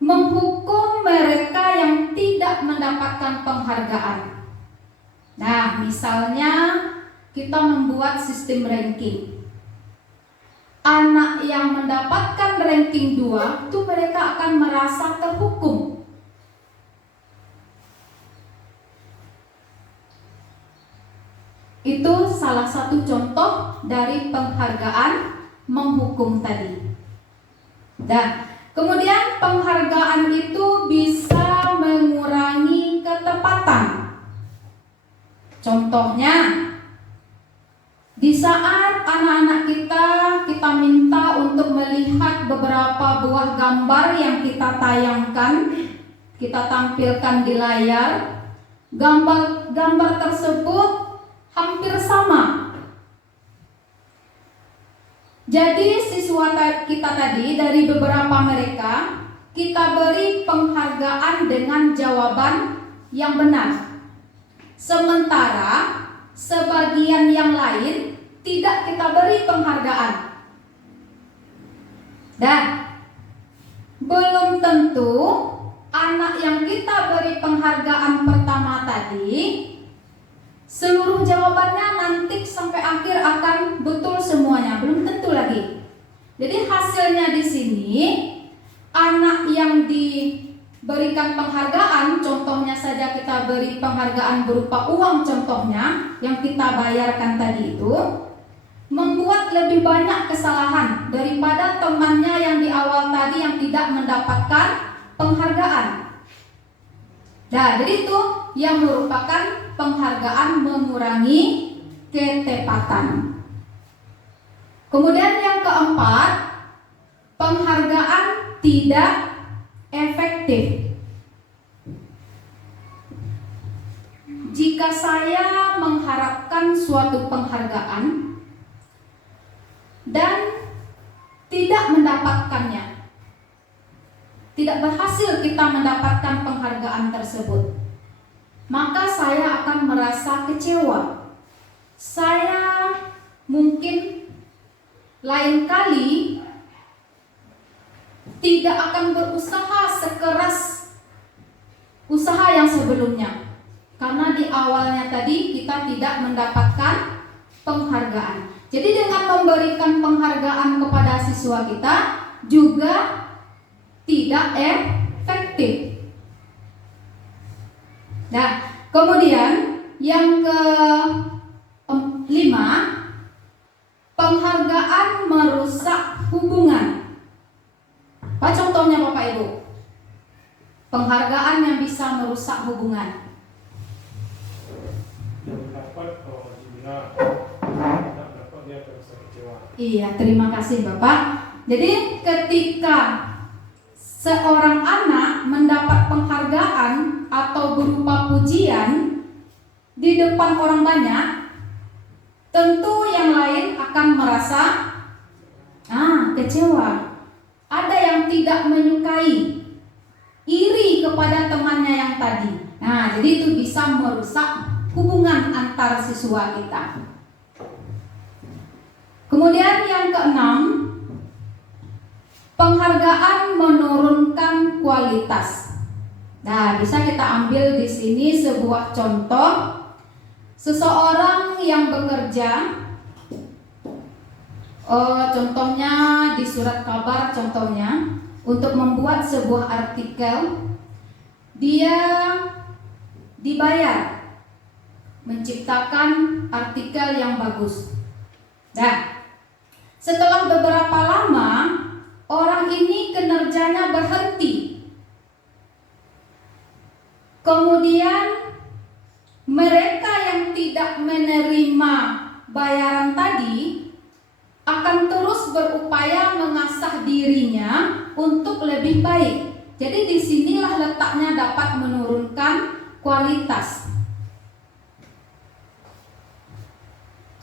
Menghukum mereka yang tidak mendapatkan penghargaan. Nah, misalnya kita membuat sistem ranking. Anak yang mendapatkan ranking 2 itu mereka akan merasa terhukum. Itu salah satu contoh dari penghargaan menghukum tadi. Dan kemudian penghargaan itu bisa mengurangi ketepatan. Contohnya, di saat anak-anak kita minta untuk melihat beberapa buah gambar yang kita tayangkan, kita tampilkan di layar, gambar tersebut hampir sama. Jadi siswa kita tadi dari beberapa mereka kita beri penghargaan dengan jawaban yang benar. Sementara sebagian yang lain tidak kita beri penghargaan. Dan belum tentu anak yang kita beri penghargaan pertama tadi seluruh jawabannya nanti sampai akhir akan betul semuanya, belum tentu lagi. Jadi hasilnya di sini anak yang berikan penghargaan, contohnya saja kita beri penghargaan berupa uang contohnya yang kita bayarkan tadi itu, membuat lebih banyak kesalahan daripada temannya yang di awal tadi yang tidak mendapatkan penghargaan. Nah, jadi itu yang merupakan penghargaan mengurangi ketepatan. Kemudian yang keempat, penghargaan tidak efektif. Jika saya mengharapkan suatu penghargaan dan tidak mendapatkannya, tidak berhasil kita mendapatkan penghargaan tersebut, maka saya akan merasa kecewa. Saya mungkin lain kali tidak akan berusaha sekeras usaha yang sebelumnya, karena di awalnya tadi kita tidak mendapatkan penghargaan. Jadi dengan memberikan penghargaan kepada siswa kita juga tidak efektif. Nah, kemudian yang kelima, penghargaan merusak hubungan. Apa contohnya Bapak Ibu? Penghargaan yang bisa merusak hubungan. Iya, terima kasih Bapak. Jadi ketika seorang anak mendapat penghargaan atau berupa pujian di depan orang banyak, tentu yang lain akan merasa kecewa. Ada yang tidak menyukai, iri kepada temannya yang tadi. Nah, jadi itu bisa merusak hubungan antar siswa kita. Kemudian yang keenam, penghargaan menurunkan kualitas. Nah, bisa kita ambil di sini sebuah contoh. Seseorang yang bekerja, contohnya di surat kabar, contohnya untuk membuat sebuah artikel, dia dibayar menciptakan artikel yang bagus. Nah, setelah beberapa lama orang ini kinerjanya berhenti. Kemudian mereka yang tidak menerima bayaran tadi akan terus berupaya mengasah dirinya untuk lebih baik. Jadi disinilah letaknya dapat menurunkan kualitas.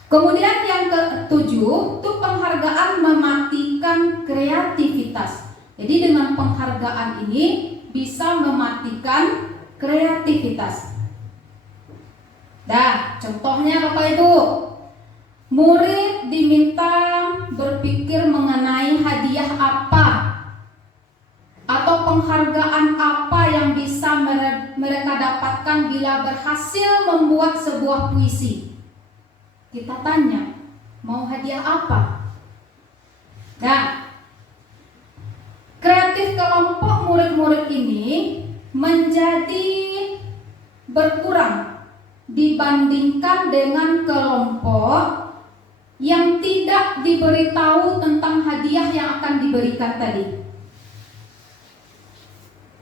Kemudian yang ketujuh, itu penghargaan mematikan kreativitas. Jadi dengan penghargaan ini bisa mematikan kreativitas. Nah, contohnya Bapak Ibu, murid diminta berpikir mengenai hadiah apa atau penghargaan apa yang bisa mereka dapatkan bila berhasil membuat sebuah puisi. Kita tanya, mau hadiah apa? Nah, kreatif kelompok murid-murid ini menjadi berkurang dibandingkan dengan kelompok yang tidak diberitahu tentang hadiah yang akan diberikan tadi.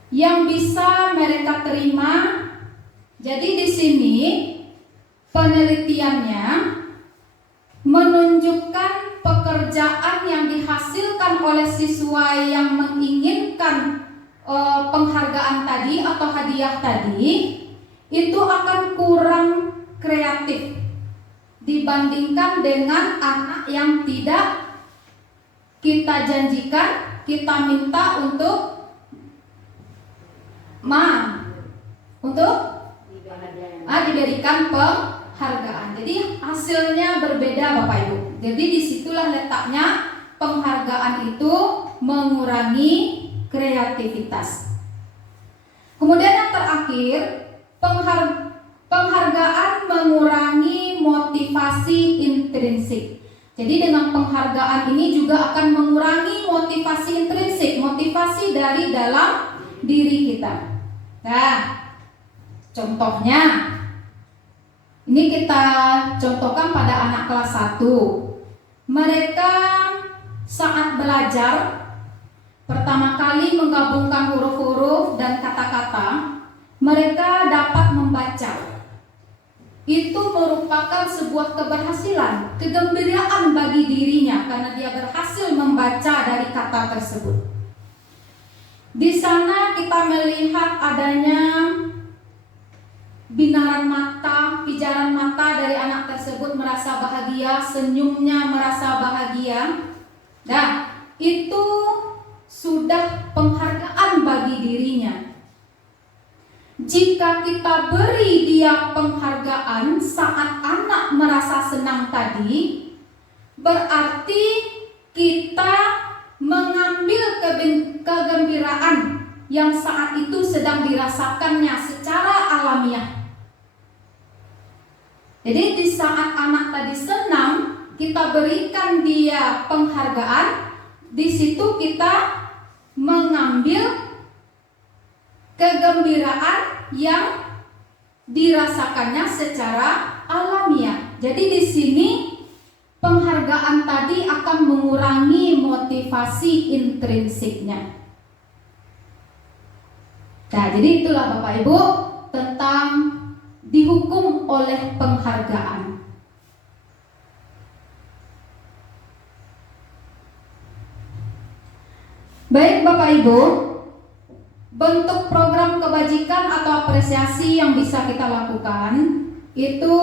Yang bisa mereka terima. Jadi di sini penelitiannya menunjukkan pekerjaan yang dihasilkan oleh siswa yang menginginkan penghargaan tadi atau hadiah tadi itu akan kurang kreatif dibandingkan dengan anak yang tidak kita janjikan, kita minta untuk diberikan penghargaan. Jadi hasilnya berbeda Bapak Ibu. Jadi disitulah letaknya penghargaan itu mengurangi kreativitas. Kemudian yang terakhir, penghargaan mengurangi motivasi intrinsik. Jadi dengan penghargaan ini juga akan mengurangi motivasi intrinsik, motivasi dari dalam diri kita. Nah, contohnya ini kita contohkan pada anak kelas 1. Mereka saat belajar pertama kali menggabungkan huruf-huruf dan kata-kata, mereka dapat membaca. Itu merupakan sebuah keberhasilan, kegembiraan bagi dirinya karena dia berhasil membaca dari kata tersebut. Di sana kita melihat adanya binaran mata, pijaran mata dari anak tersebut merasa bahagia, senyumnya merasa bahagia. Dan itu sudah penghargaan bagi dirinya. Jika kita beri dia penghargaan saat anak merasa senang tadi, berarti kita mengambil kegembiraan yang saat itu sedang dirasakannya secara alamiah. Jadi di saat anak tadi senang, kita berikan dia penghargaan, di situ kita mengambil kegembiraan yang dirasakannya secara alamiah. Jadi di sini penghargaan tadi akan mengurangi motivasi intrinsiknya. Nah, jadi itulah Bapak Ibu tentang dihukum oleh penghargaan. Baik Bapak Ibu, bentuk program kebajikan atau apresiasi yang bisa kita lakukan itu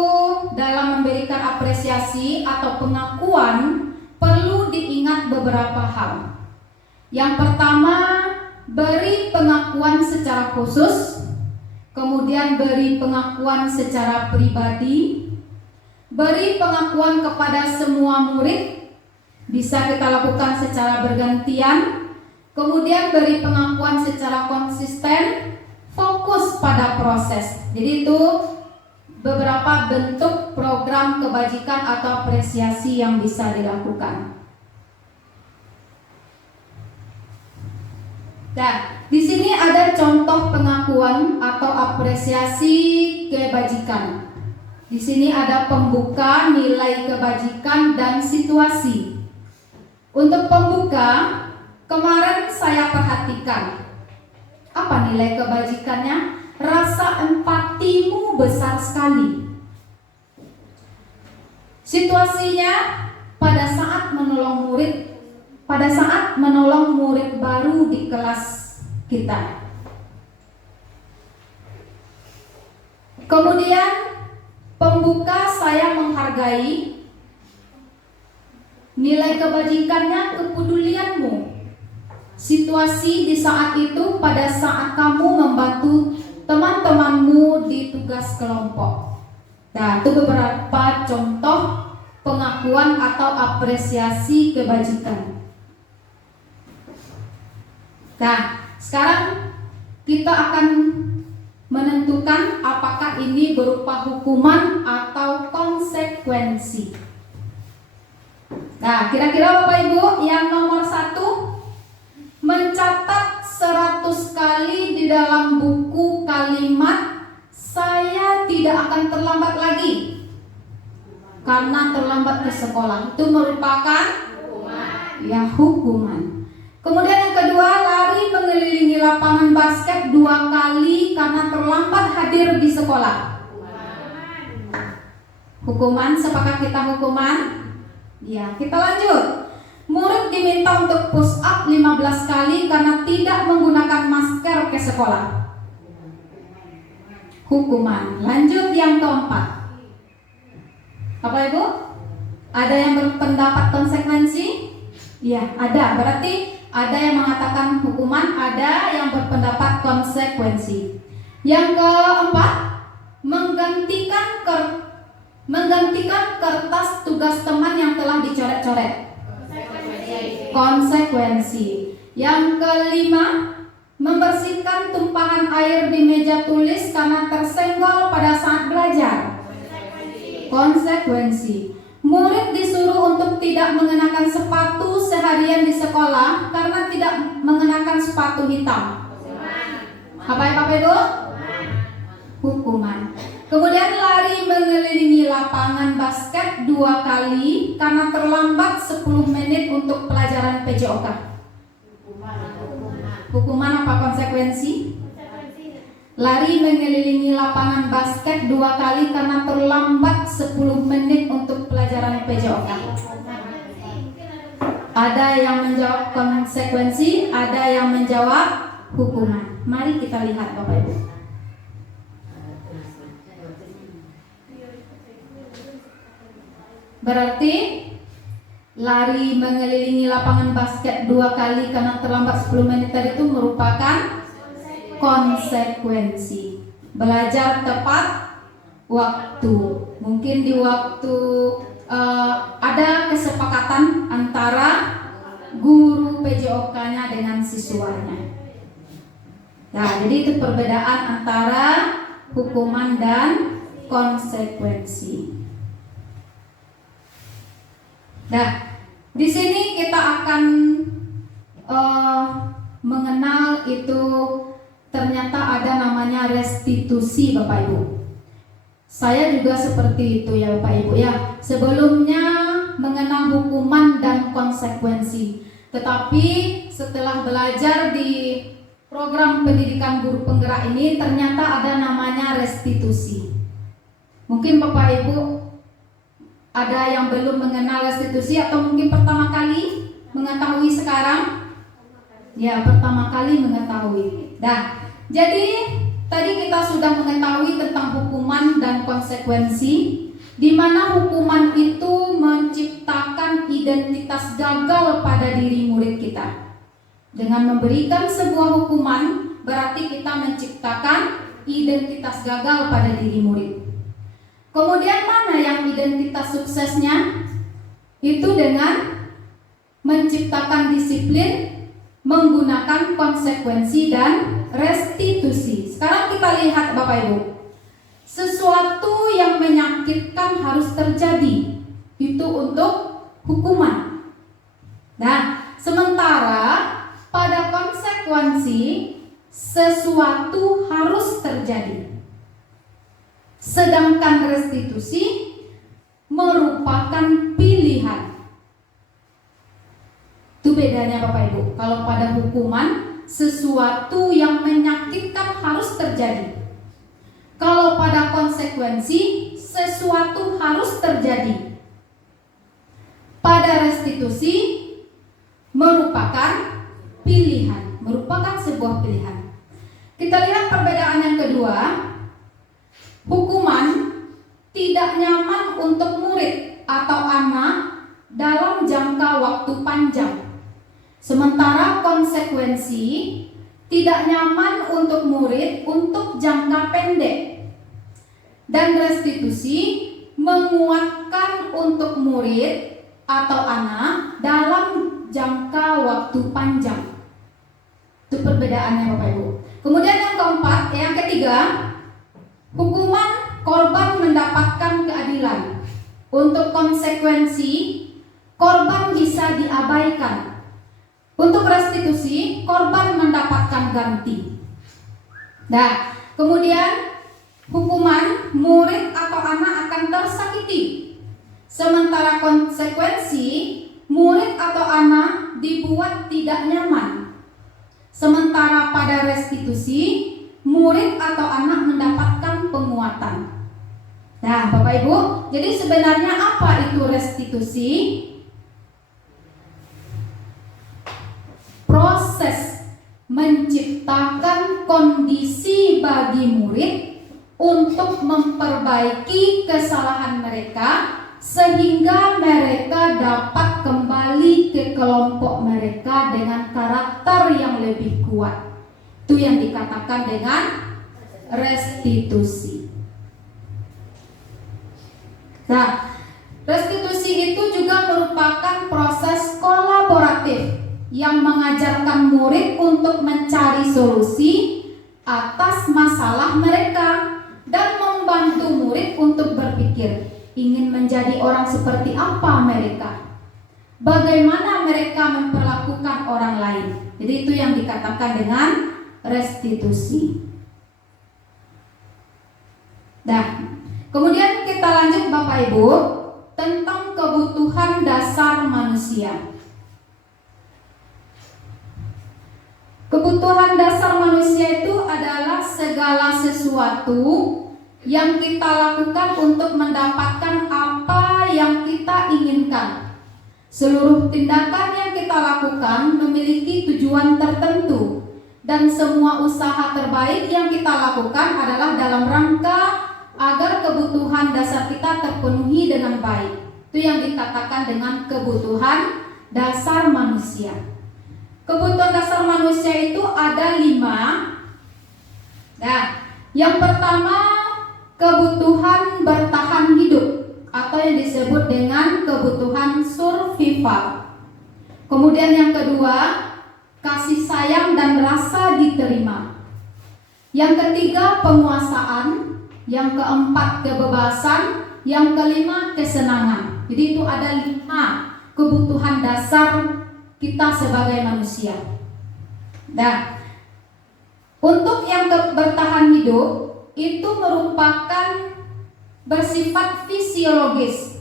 dalam memberikan apresiasi atau pengakuan perlu diingat beberapa hal. Yang pertama, beri pengakuan secara khusus, kemudian beri pengakuan secara pribadi, beri pengakuan kepada semua murid, bisa kita lakukan secara bergantian. Kemudian beri pengakuan secara konsisten, fokus pada proses. Jadi itu beberapa bentuk program kebajikan atau apresiasi yang bisa dilakukan. Nah, di sini ada contoh pengakuan atau apresiasi kebajikan. Di sini ada pembuka, nilai kebajikan, dan situasi. Untuk pembuka, kemarin saya perhatikan apa nilai kebajikannya? Rasa empatimu besar sekali. Situasinya pada saat menolong murid baru di kelas kita. Kemudian pembuka saya menghargai nilai kebajikannya, kepedulianmu. Situasi di saat itu pada saat kamu membantu teman-temanmu di tugas kelompok. Nah, itu beberapa contoh pengakuan atau apresiasi kebajikan. Nah, sekarang kita akan menentukan apakah ini berupa hukuman atau konsekuensi. Nah, kira-kira Bapak Ibu, yang nomor 1, mencatat 100 kali di dalam buku kalimat "saya tidak akan terlambat lagi karena terlambat ke sekolah." Itu merupakan hukuman. Kemudian yang kedua, lari mengelilingi lapangan basket 2 kali karena terlambat hadir di sekolah. Hukuman, sepakat kita hukuman? Ya, kita lanjut. Murid diminta untuk push up 15 kali karena tidak menggunakan masker ke sekolah. Hukuman. Lanjut yang keempat. Bapak Ibu, ada yang berpendapat konsekuensi? Ya, ada. Berarti ada yang mengatakan hukuman, ada yang berpendapat konsekuensi. Yang keempat, menggantikan kertas tugas teman yang telah dicoret-coret. Konsekuensi. Yang kelima, membersihkan tumpahan air di meja tulis karena tersenggol pada saat belajar. Konsekuensi. Murid disuruh untuk tidak mengenakan sepatu seharian di sekolah karena tidak mengenakan sepatu hitam. Apa ya Bapak Ibu? Hukuman. Kemudian lari mengelilingi lapangan basket 2 kali karena terlambat 10 menit untuk pelajaran PJOK. Hukuman apa konsekuensi? Lari mengelilingi lapangan basket 2 kali karena terlambat 10 menit untuk pelajaran PJOK. Ada yang menjawab konsekuensi, ada yang menjawab hukuman. Mari kita lihat Bapak Ibu. Berarti lari mengelilingi lapangan basket 2 kali karena terlambat 10 menit tadi itu merupakan konsekuensi. Belajar tepat waktu. Mungkin di waktu ada kesepakatan antara guru PJOK-nya dengan siswanya. Nah, jadi itu perbedaan antara hukuman dan konsekuensi. Nah, di sini kita akan mengenal itu ternyata ada namanya restitusi Bapak Ibu. Saya juga seperti itu ya Bapak Ibu ya. Sebelumnya mengenal hukuman dan konsekuensi. Tetapi setelah belajar di program pendidikan guru penggerak ini ternyata ada namanya restitusi. Mungkin Bapak Ibu ada yang belum mengenal restitusi atau mungkin pertama kali mengetahui sekarang? Ya, pertama kali mengetahui. Nah, jadi tadi kita sudah mengetahui tentang hukuman dan konsekuensi, di mana hukuman itu menciptakan identitas gagal pada diri murid kita. Dengan memberikan sebuah hukuman, berarti kita menciptakan identitas gagal pada diri murid. Kemudian mana yang identitas suksesnya? Itu dengan menciptakan disiplin, menggunakan konsekuensi dan restitusi. Sekarang kita lihat Bapak Ibu. Sesuatu yang menyakitkan harus terjadi. Itu untuk hukuman. Nah, sementara pada konsekuensi sesuatu harus terjadi. Sedangkan restitusi merupakan pilihan. Itu bedanya Bapak Ibu. Kalau pada hukuman sesuatu yang menyakitkan harus terjadi. Kalau pada konsekuensi sesuatu harus terjadi. Pada restitusi merupakan pilihan, merupakan sebuah pilihan. Kita lihat perbedaan yang kedua. Hukuman tidak nyaman untuk murid atau anak dalam jangka waktu panjang. Sementara konsekuensi tidak nyaman untuk murid untuk jangka pendek. Dan restitusi menguatkan untuk murid atau anak dalam jangka waktu panjang. Itu perbedaannya Bapak Ibu. Kemudian yang keempat, yang ketiga, hukuman korban mendapatkan keadilan. Untuk konsekuensi, korban bisa diabaikan. Untuk restitusi, korban mendapatkan ganti. Nah, kemudian hukuman murid atau anak akan tersakiti. Sementara konsekuensi, murid atau anak dibuat tidak nyaman. Sementara pada restitusi, murid atau anak mendapatkan penguatan. Nah, Bapak Ibu, jadi sebenarnya apa itu restitusi? Proses menciptakan kondisi bagi murid untuk memperbaiki kesalahan mereka sehingga mereka dapat kembali ke kelompok mereka dengan karakter yang lebih kuat. Itu yang dikatakan dengan restitusi. Nah, restitusi itu juga merupakan proses kolaboratif yang mengajarkan murid untuk mencari solusi atas masalah mereka dan membantu murid untuk berpikir ingin menjadi orang seperti apa mereka, bagaimana mereka memperlakukan orang lain. Jadi itu yang dikatakan dengan restitusi. Nah, kemudian kita lanjut Bapak Ibu tentang kebutuhan dasar manusia. Kebutuhan dasar manusia itu adalah segala sesuatu yang kita lakukan untuk mendapatkan apa yang kita inginkan. Seluruh tindakan yang kita lakukan memiliki tujuan tertentu, dan semua usaha terbaik yang kita lakukan adalah dalam rangka agar kebutuhan dasar kita terpenuhi dengan baik. Itu yang dikatakan dengan kebutuhan dasar manusia. Kebutuhan dasar manusia itu ada 5. Nah, yang pertama kebutuhan bertahan hidup atau yang disebut dengan kebutuhan survival. Kemudian yang kedua, kasih sayang dan rasa diterima. Yang ketiga, penguasaan. Yang keempat, kebebasan. Yang kelima, kesenangan. Jadi itu ada 5 kebutuhan dasar kita sebagai manusia. Nah, untuk yang bertahan hidup itu merupakan bersifat fisiologis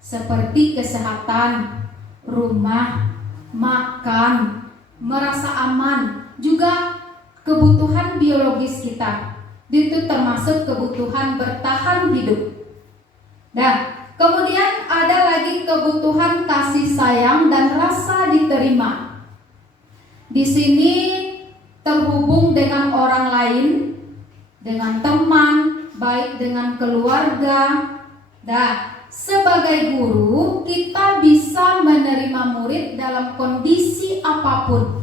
seperti kesehatan, rumah, makan, merasa aman, juga kebutuhan biologis kita. Itu termasuk kebutuhan bertahan hidup. Nah, kemudian ada lagi kebutuhan kasih sayang dan rasa diterima. Di sini terhubung dengan orang lain, dengan teman, baik dengan keluarga. Nah, sebagai guru kita bisa menerima murid dalam kondisi apapun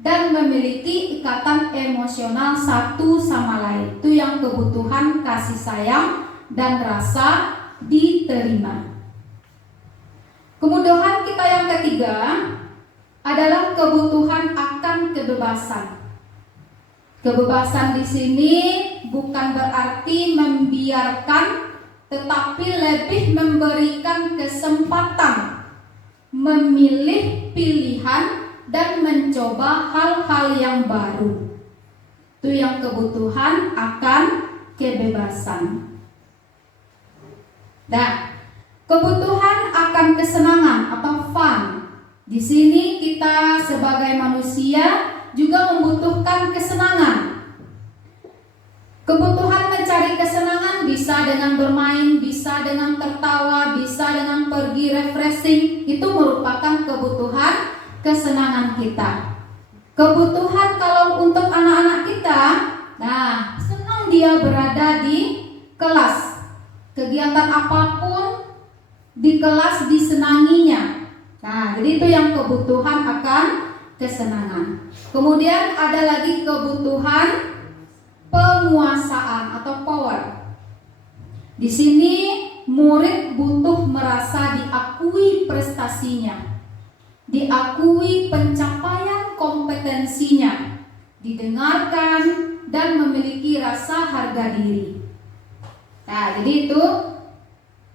dan memiliki ikatan emosional satu sama lain. Itu yang kebutuhan kasih sayang dan rasa diterima. Kebutuhan kita yang ketiga adalah kebutuhan akan kebebasan. Kebebasan di sini bukan berarti membiarkan, tetapi lebih memberikan kesempatan memilih pilihan dan mencoba hal-hal yang baru. Itu yang kebutuhan akan kebebasan. Nah, kebutuhan akan kesenangan atau fun. Di sini kita sebagai manusia juga membutuhkan kesenangan. Kebutuhan mencari kesenangan bisa dengan bermain, bisa dengan tertawa, bisa dengan pergi refreshing. Itu merupakan kebutuhan kesenangan kita. Kebutuhan kalau untuk anak-anak kita, nah, senang dia berada di kelas. Kegiatan apapun di kelas disenanginya. Nah, jadi itu yang kebutuhan akan kesenangan. Kemudian ada lagi kebutuhan penguasaan atau power. Di sini murid butuh merasa diakui prestasinya, diakui pencapaian kompetensinya, didengarkan dan memiliki rasa harga diri. Nah, jadi itu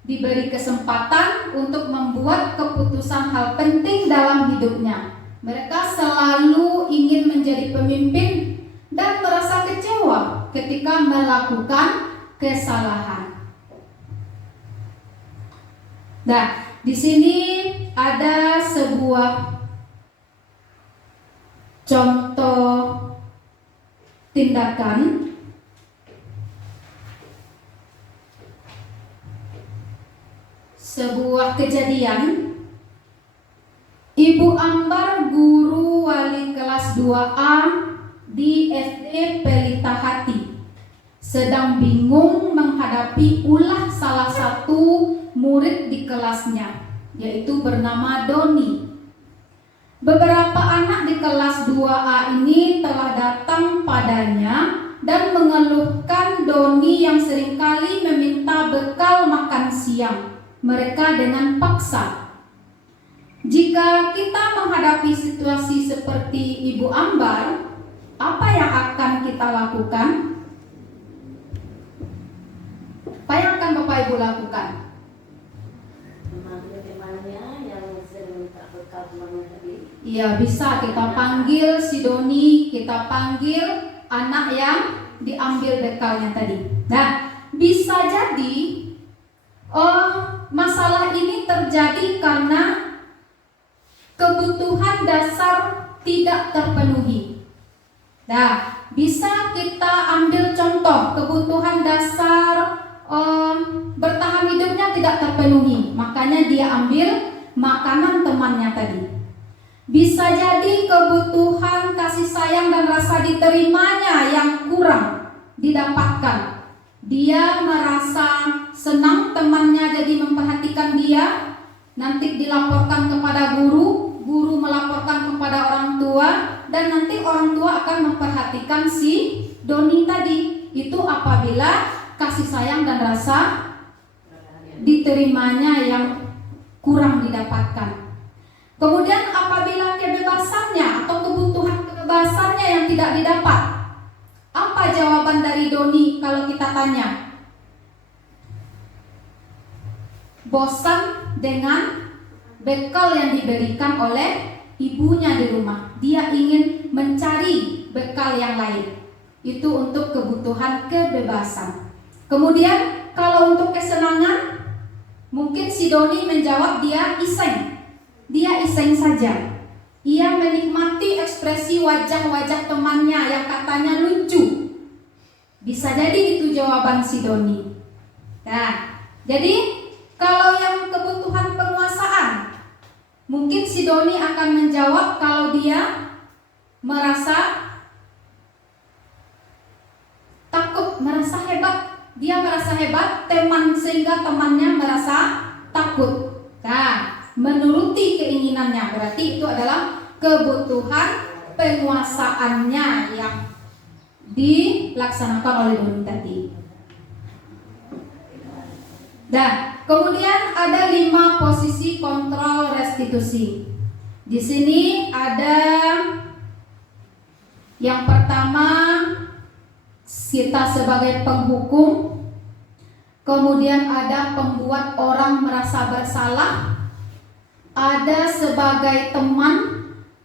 diberi kesempatan untuk membuat keputusan hal penting dalam hidupnya. Mereka selalu ingin menjadi pemimpin dan merasa kecewa ketika melakukan kesalahan. Nah, di sini ada sebuah contoh tindakan. Sebuah kejadian, Ibu Ambar, guru wali kelas 2A di SD Pelita Hati, sedang bingung menghadapi ulah salah satu murid di kelasnya, yaitu bernama Doni. Beberapa anak di kelas 2A ini telah datang padanya dan mengeluhkan Doni yang seringkali meminta bekal makan siang mereka dengan paksa. Jika kita menghadapi situasi seperti Ibu Ambar, apa yang akan kita lakukan? Apa yang akan Bapak Ibu lakukan? Memanggil temannya yang sering minta bekal temannya tadi. Iya, bisa kita panggil si Doni, kita panggil anak yang diambil bekalnya tadi. Nah, bisa jadi masalah ini terjadi karena kebutuhan dasar tidak terpenuhi. Nah, bisa kita ambil contoh kebutuhan dasar bertahan hidupnya tidak terpenuhi, makanya dia ambil makanan temannya tadi. Bisa jadi kebutuhan kasih sayang dan rasa diterimanya yang kurang didapatkan. Dia merasa senang temannya jadi memperhatikan dia, nanti dilaporkan kepada guru, guru melaporkan kepada orang tua, dan nanti orang tua akan memperhatikan si Doni tadi. Itu apabila kasih sayang dan rasa diterimanya yang kurang didapatkan. Kemudian apabila kebebasannya atau kebutuhan kebebasannya yang tidak didapat, apa jawaban dari Doni kalau kita tanya? Bosan dengan bekal yang diberikan oleh ibunya di rumah. Dia ingin mencari bekal yang lain. Itu untuk kebutuhan kebebasan. Kemudian kalau untuk kesenangan, mungkin si Doni menjawab dia iseng. Dia iseng saja. Ia menikmati ekspresi wajah-wajah temannya yang katanya lucu. Bisa jadi itu jawaban si Doni. Nah, jadi kalau yang kebutuhan penguasaan, mungkin si Doni akan menjawab kalau dia merasa takut, merasa hebat. Dia merasa hebat, sehingga temannya merasa takut. Nah, menuruti keinginannya, berarti itu adalah kebutuhan penguasaannya yang dilaksanakan oleh Doni tadi. Dan kemudian ada 5 posisi kontrol restitusi. Di sini ada yang pertama, kita sebagai penghukum. Kemudian ada pembuat orang merasa bersalah, ada sebagai teman,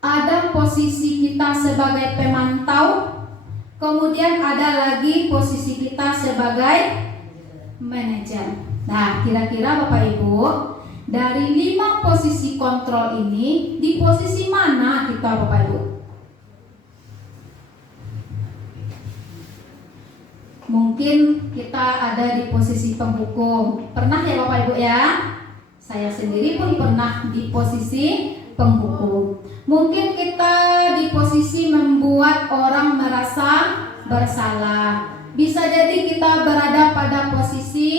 ada posisi kita sebagai pemantau, kemudian ada lagi posisi kita sebagai manajer. Nah, kira-kira Bapak Ibu, dari 5 posisi kontrol ini, di posisi mana kita Bapak Ibu? Mungkin kita ada di posisi penghukum. Pernah ya Bapak Ibu ya? Saya sendiri pun pernah di posisi penghukum. Mungkin kita di posisi membuat orang merasa bersalah. Bisa jadi kita berada pada posisi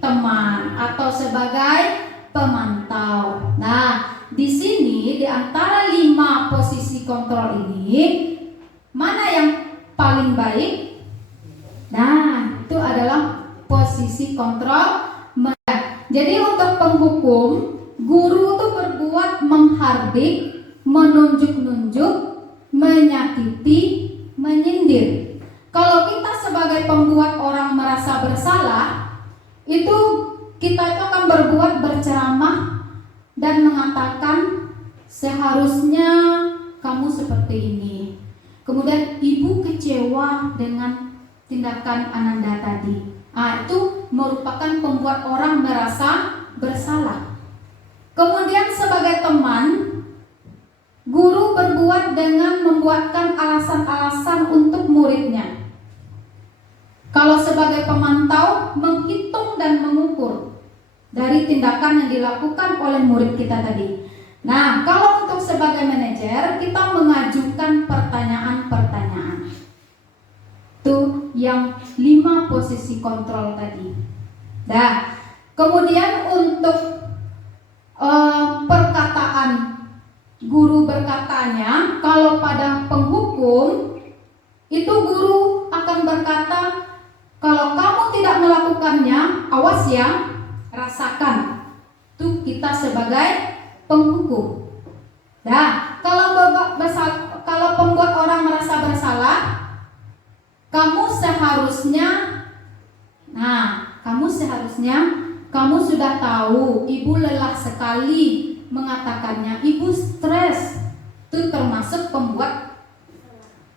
teman atau sebagai pemantau. Nah, di sini di antara 5 posisi kontrol ini, mana yang paling baik? Nah, itu adalah posisi kontrol. Jadi untuk penghukum, guru itu berbuat menghardik, menunjuk-nunjuk, menyakiti, menyindir. Kalau kita sebagai pembuat orang merasa bersalah, itu kita itu akan berbuat berceramah dan mengatakan seharusnya kamu seperti ini. Kemudian ibu kecewa dengan tindakan Ananda tadi. Itu merupakan pembuat orang merasa bersalah. Kemudian sebagai teman, guru berbuat dengan membuatkan alasan-alasan untuk muridnya. Kalau sebagai pemantau, menghitung dan mengukur dari tindakan yang dilakukan oleh murid kita tadi. Nah, kalau untuk sebagai manajer, kita mengajukan pertanyaan-pertanyaan. Itu yang 5 posisi kontrol tadi. Nah, kemudian untuk perkataan, guru berkatanya, kalau pada penghukum, itu guru akan berkata, kalau kamu tidak melakukannya, awas ya, rasakan. Itu kita sebagai penghukum. Nah, kalau pembuat orang merasa bersalah, kamu seharusnya kamu sudah tahu ibu lelah sekali mengatakannya ibu stres, itu termasuk pembuat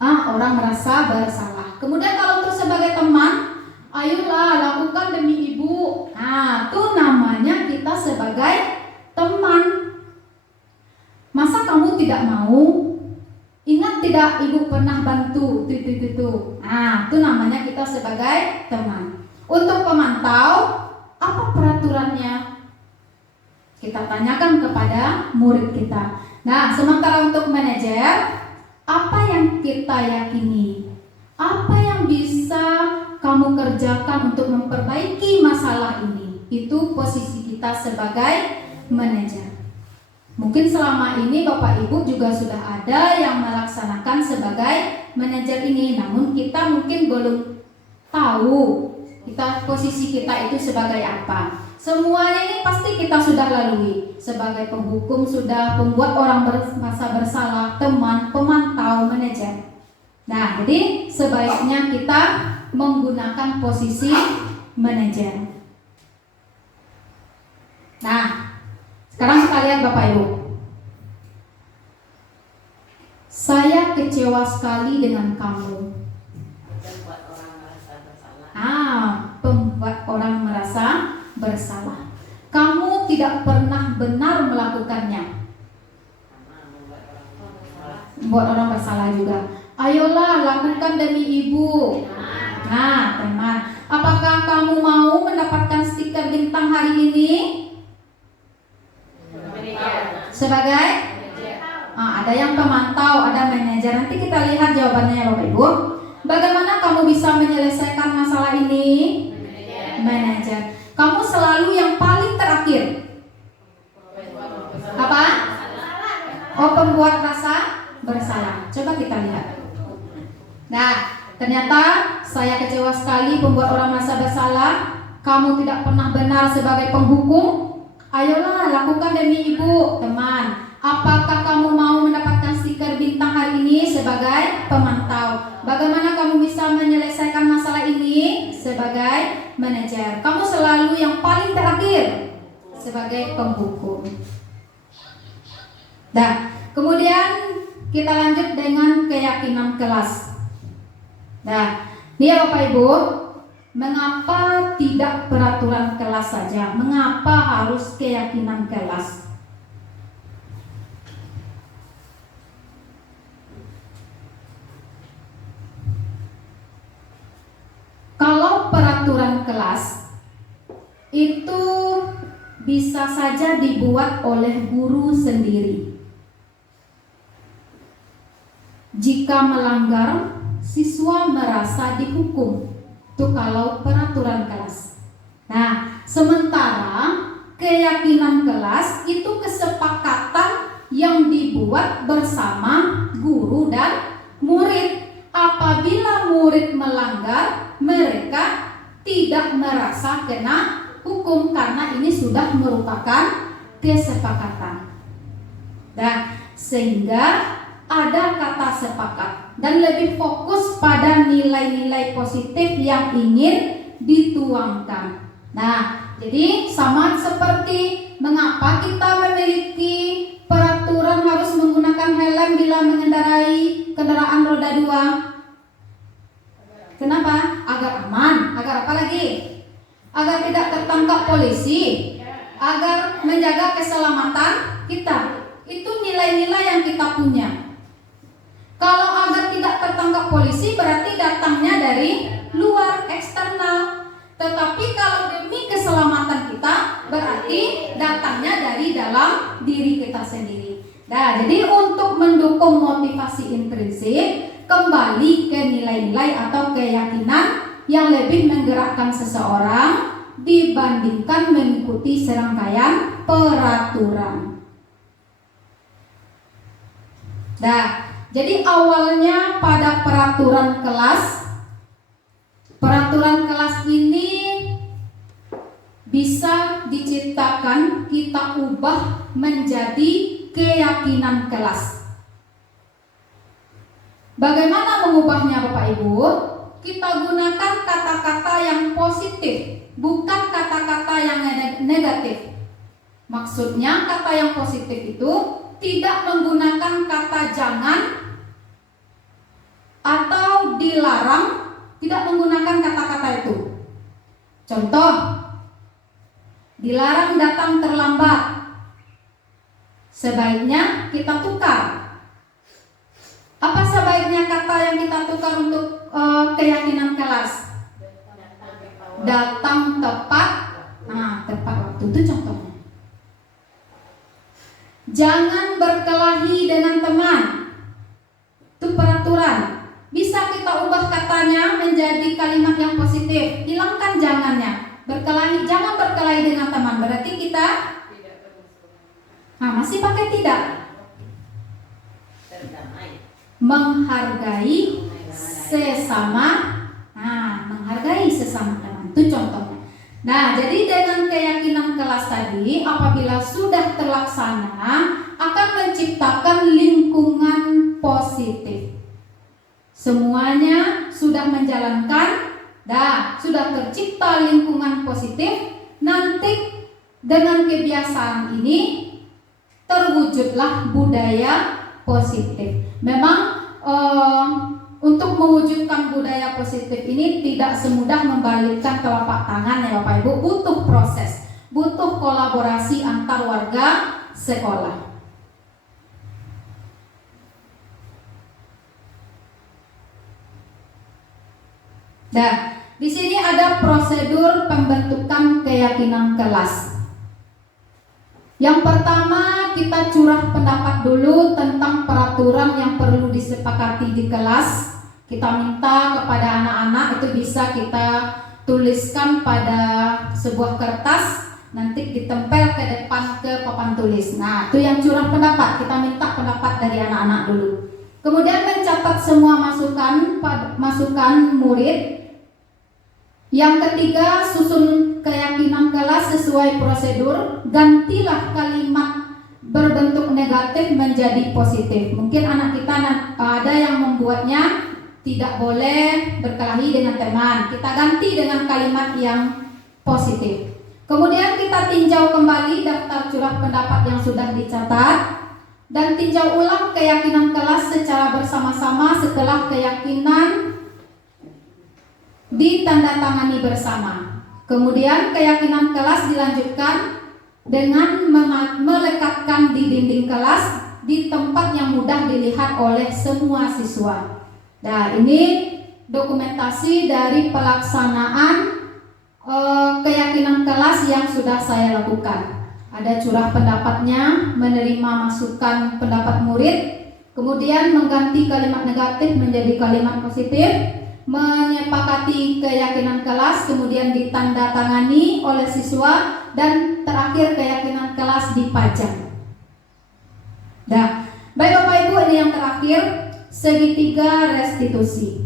orang merasa bersalah. Kemudian kalau untuk sebagai teman, ayolah lakukan demi ibu. Nah, itu namanya kita sebagai teman. Masa kamu tidak mau? Ingat tidak ibu pernah bantu itu. Nah, itu namanya kita sebagai teman. Untuk pemantau, apa peraturannya? Kita tanyakan kepada murid kita. Nah, sementara untuk manajer, apa yang kita yakini? Apa yang bisa kamu kerjakan untuk memperbaiki masalah ini? Itu posisi kita sebagai manajer. Mungkin selama ini Bapak Ibu juga sudah ada yang melaksanakan sebagai manajer ini, namun kita mungkin belum tahu posisi kita itu sebagai apa. Semuanya ini pasti kita sudah lalui. Sebagai penghukum sudah, pembuat orang merasa bersalah, teman, pemantau, manajer. Nah, jadi sebaiknya kita menggunakan posisi manajer. Nah, sekarang kita lihat Bapak Ibu. Saya kecewa sekali dengan kamu. Membuat orang merasa bersalah. Membuat orang merasa bersalah. Kamu tidak pernah benar melakukannya. Membuat orang bersalah juga. Ayolah lakukan demi ibu. Nah, teman, apakah kamu mau mendapatkan stiker bintang hari ini? Sebagai ada yang pemantau, ada manajer. Nanti kita lihat jawabannya ya Bapak Ibu. Bagaimana kamu bisa menyelesaikan masalah ini? Manajer. Kamu selalu yang paling terakhir. Apa? Pembuat rasa bersalah. Coba kita lihat. Nah, ternyata saya kecewa sekali pembuat orang merasa bersalah. Kamu tidak pernah benar sebagai penghukum. Ayolah lakukan demi ibu, teman. Apakah kamu mau mendapatkan stiker bintang hari ini sebagai pemantau? Bagaimana kamu bisa menyelesaikan masalah ini sebagai manajer? Kamu selalu yang paling terakhir sebagai penghukum. Nah, kemudian kita lanjut dengan keyakinan kelas. Nah, ini ya Bapak Ibu. Mengapa tidak peraturan kelas saja? Mengapa harus keyakinan kelas? Kalau peraturan kelas itu bisa saja dibuat oleh guru sendiri. Jika melanggar, siswa merasa dihukum. Itu kalau peraturan kelas. Nah, sementara keyakinan kelas itu kesepakatan yang dibuat bersama guru dan murid. Apabila murid melanggar, mereka tidak merasa kena hukum karena ini sudah merupakan kesepakatan. Nah, sehingga ada kata sepakat dan lebih fokus pada nilai-nilai positif yang ingin dituangkan. Nah, jadi sama seperti mengapa kita memiliki peraturan harus menggunakan helm bila mengendarai kendaraan roda 2. Kenapa? Agar aman. Agar apa lagi? Agar tidak tertangkap polisi. Agar menjaga keselamatan kita. Itu nilai-nilai yang kita punya. Kalau agar tidak tertangkap polisi berarti datangnya dari luar, eksternal. Tetapi kalau demi keselamatan kita berarti datangnya dari dalam diri kita sendiri. Nah, jadi untuk mendukung motivasi intrinsik, kembali ke nilai-nilai atau keyakinan yang lebih menggerakkan seseorang dibandingkan mengikuti serangkaian peraturan. Nah, jadi awalnya pada peraturan kelas ini bisa diciptakan, kita ubah menjadi keyakinan kelas. Bagaimana mengubahnya Bapak Ibu? Kita gunakan kata-kata yang positif, bukan kata-kata yang negatif. Maksudnya kata yang positif itu tidak menggunakan kata jangan atau dilarang, tidak menggunakan kata-kata itu. Contoh, dilarang datang terlambat. Sebaiknya kita tukar. Apa sebaiknya kata yang kita tukar untuk keyakinan kelas? Datang tepat. Nah, tepat waktu itu contohnya. Jangan berkelahi dengan teman. Itu peraturan. Bisa kita ubah katanya menjadi kalimat yang positif. Hilangkan jangannya. Berkelahi, jangan berkelahi dengan teman. Berarti kita masih pakai tidak. Menghargai sesama. Menghargai sesama teman. Itu contohnya. Nah, jadi dengan keyakinan kelas tadi, apabila sudah terlaksana, akan menciptakan lingkungan positif. Semuanya sudah menjalankan, sudah tercipta lingkungan positif. Nanti dengan kebiasaan ini terwujudlah budaya positif. Memang untuk mewujudkan budaya positif ini tidak semudah membalikkan telapak tangan ya Bapak Ibu, butuh proses, butuh kolaborasi antar warga sekolah. Nah, di sini ada prosedur pembentukan keyakinan kelas. Yang pertama, kita curah pendapat dulu tentang peraturan yang perlu disepakati di kelas. Kita minta kepada anak-anak itu bisa kita tuliskan pada sebuah kertas, nanti ditempel ke depan ke papan tulis. Nah, itu yang curah pendapat. Kita minta pendapat dari anak-anak dulu. Kemudian mencatat semua masukan murid. Yang ketiga, susun keyakinan kelas sesuai prosedur. Gantilah kalimat berbentuk negatif menjadi positif. Mungkin anak kita ada yang membuatnya tidak boleh berkelahi dengan teman. Kita ganti dengan kalimat yang positif. Kemudian kita tinjau kembali daftar curah pendapat yang sudah dicatat dan tinjau ulang keyakinan kelas secara bersama-sama setelah keyakinan ditandatangani bersama. Kemudian keyakinan kelas dilanjutkan dengan melekatkan di dinding kelas di tempat yang mudah dilihat oleh semua siswa. Nah, ini dokumentasi dari pelaksanaan keyakinan kelas yang sudah saya lakukan. Ada curah pendapatnya, menerima masukan pendapat murid, kemudian mengganti kalimat negatif menjadi kalimat positif, menyepakati keyakinan kelas, kemudian ditandatangani oleh siswa, dan terakhir keyakinan kelas dipajang. Nah, baik Bapak Ibu, ini yang terakhir, segitiga restitusi.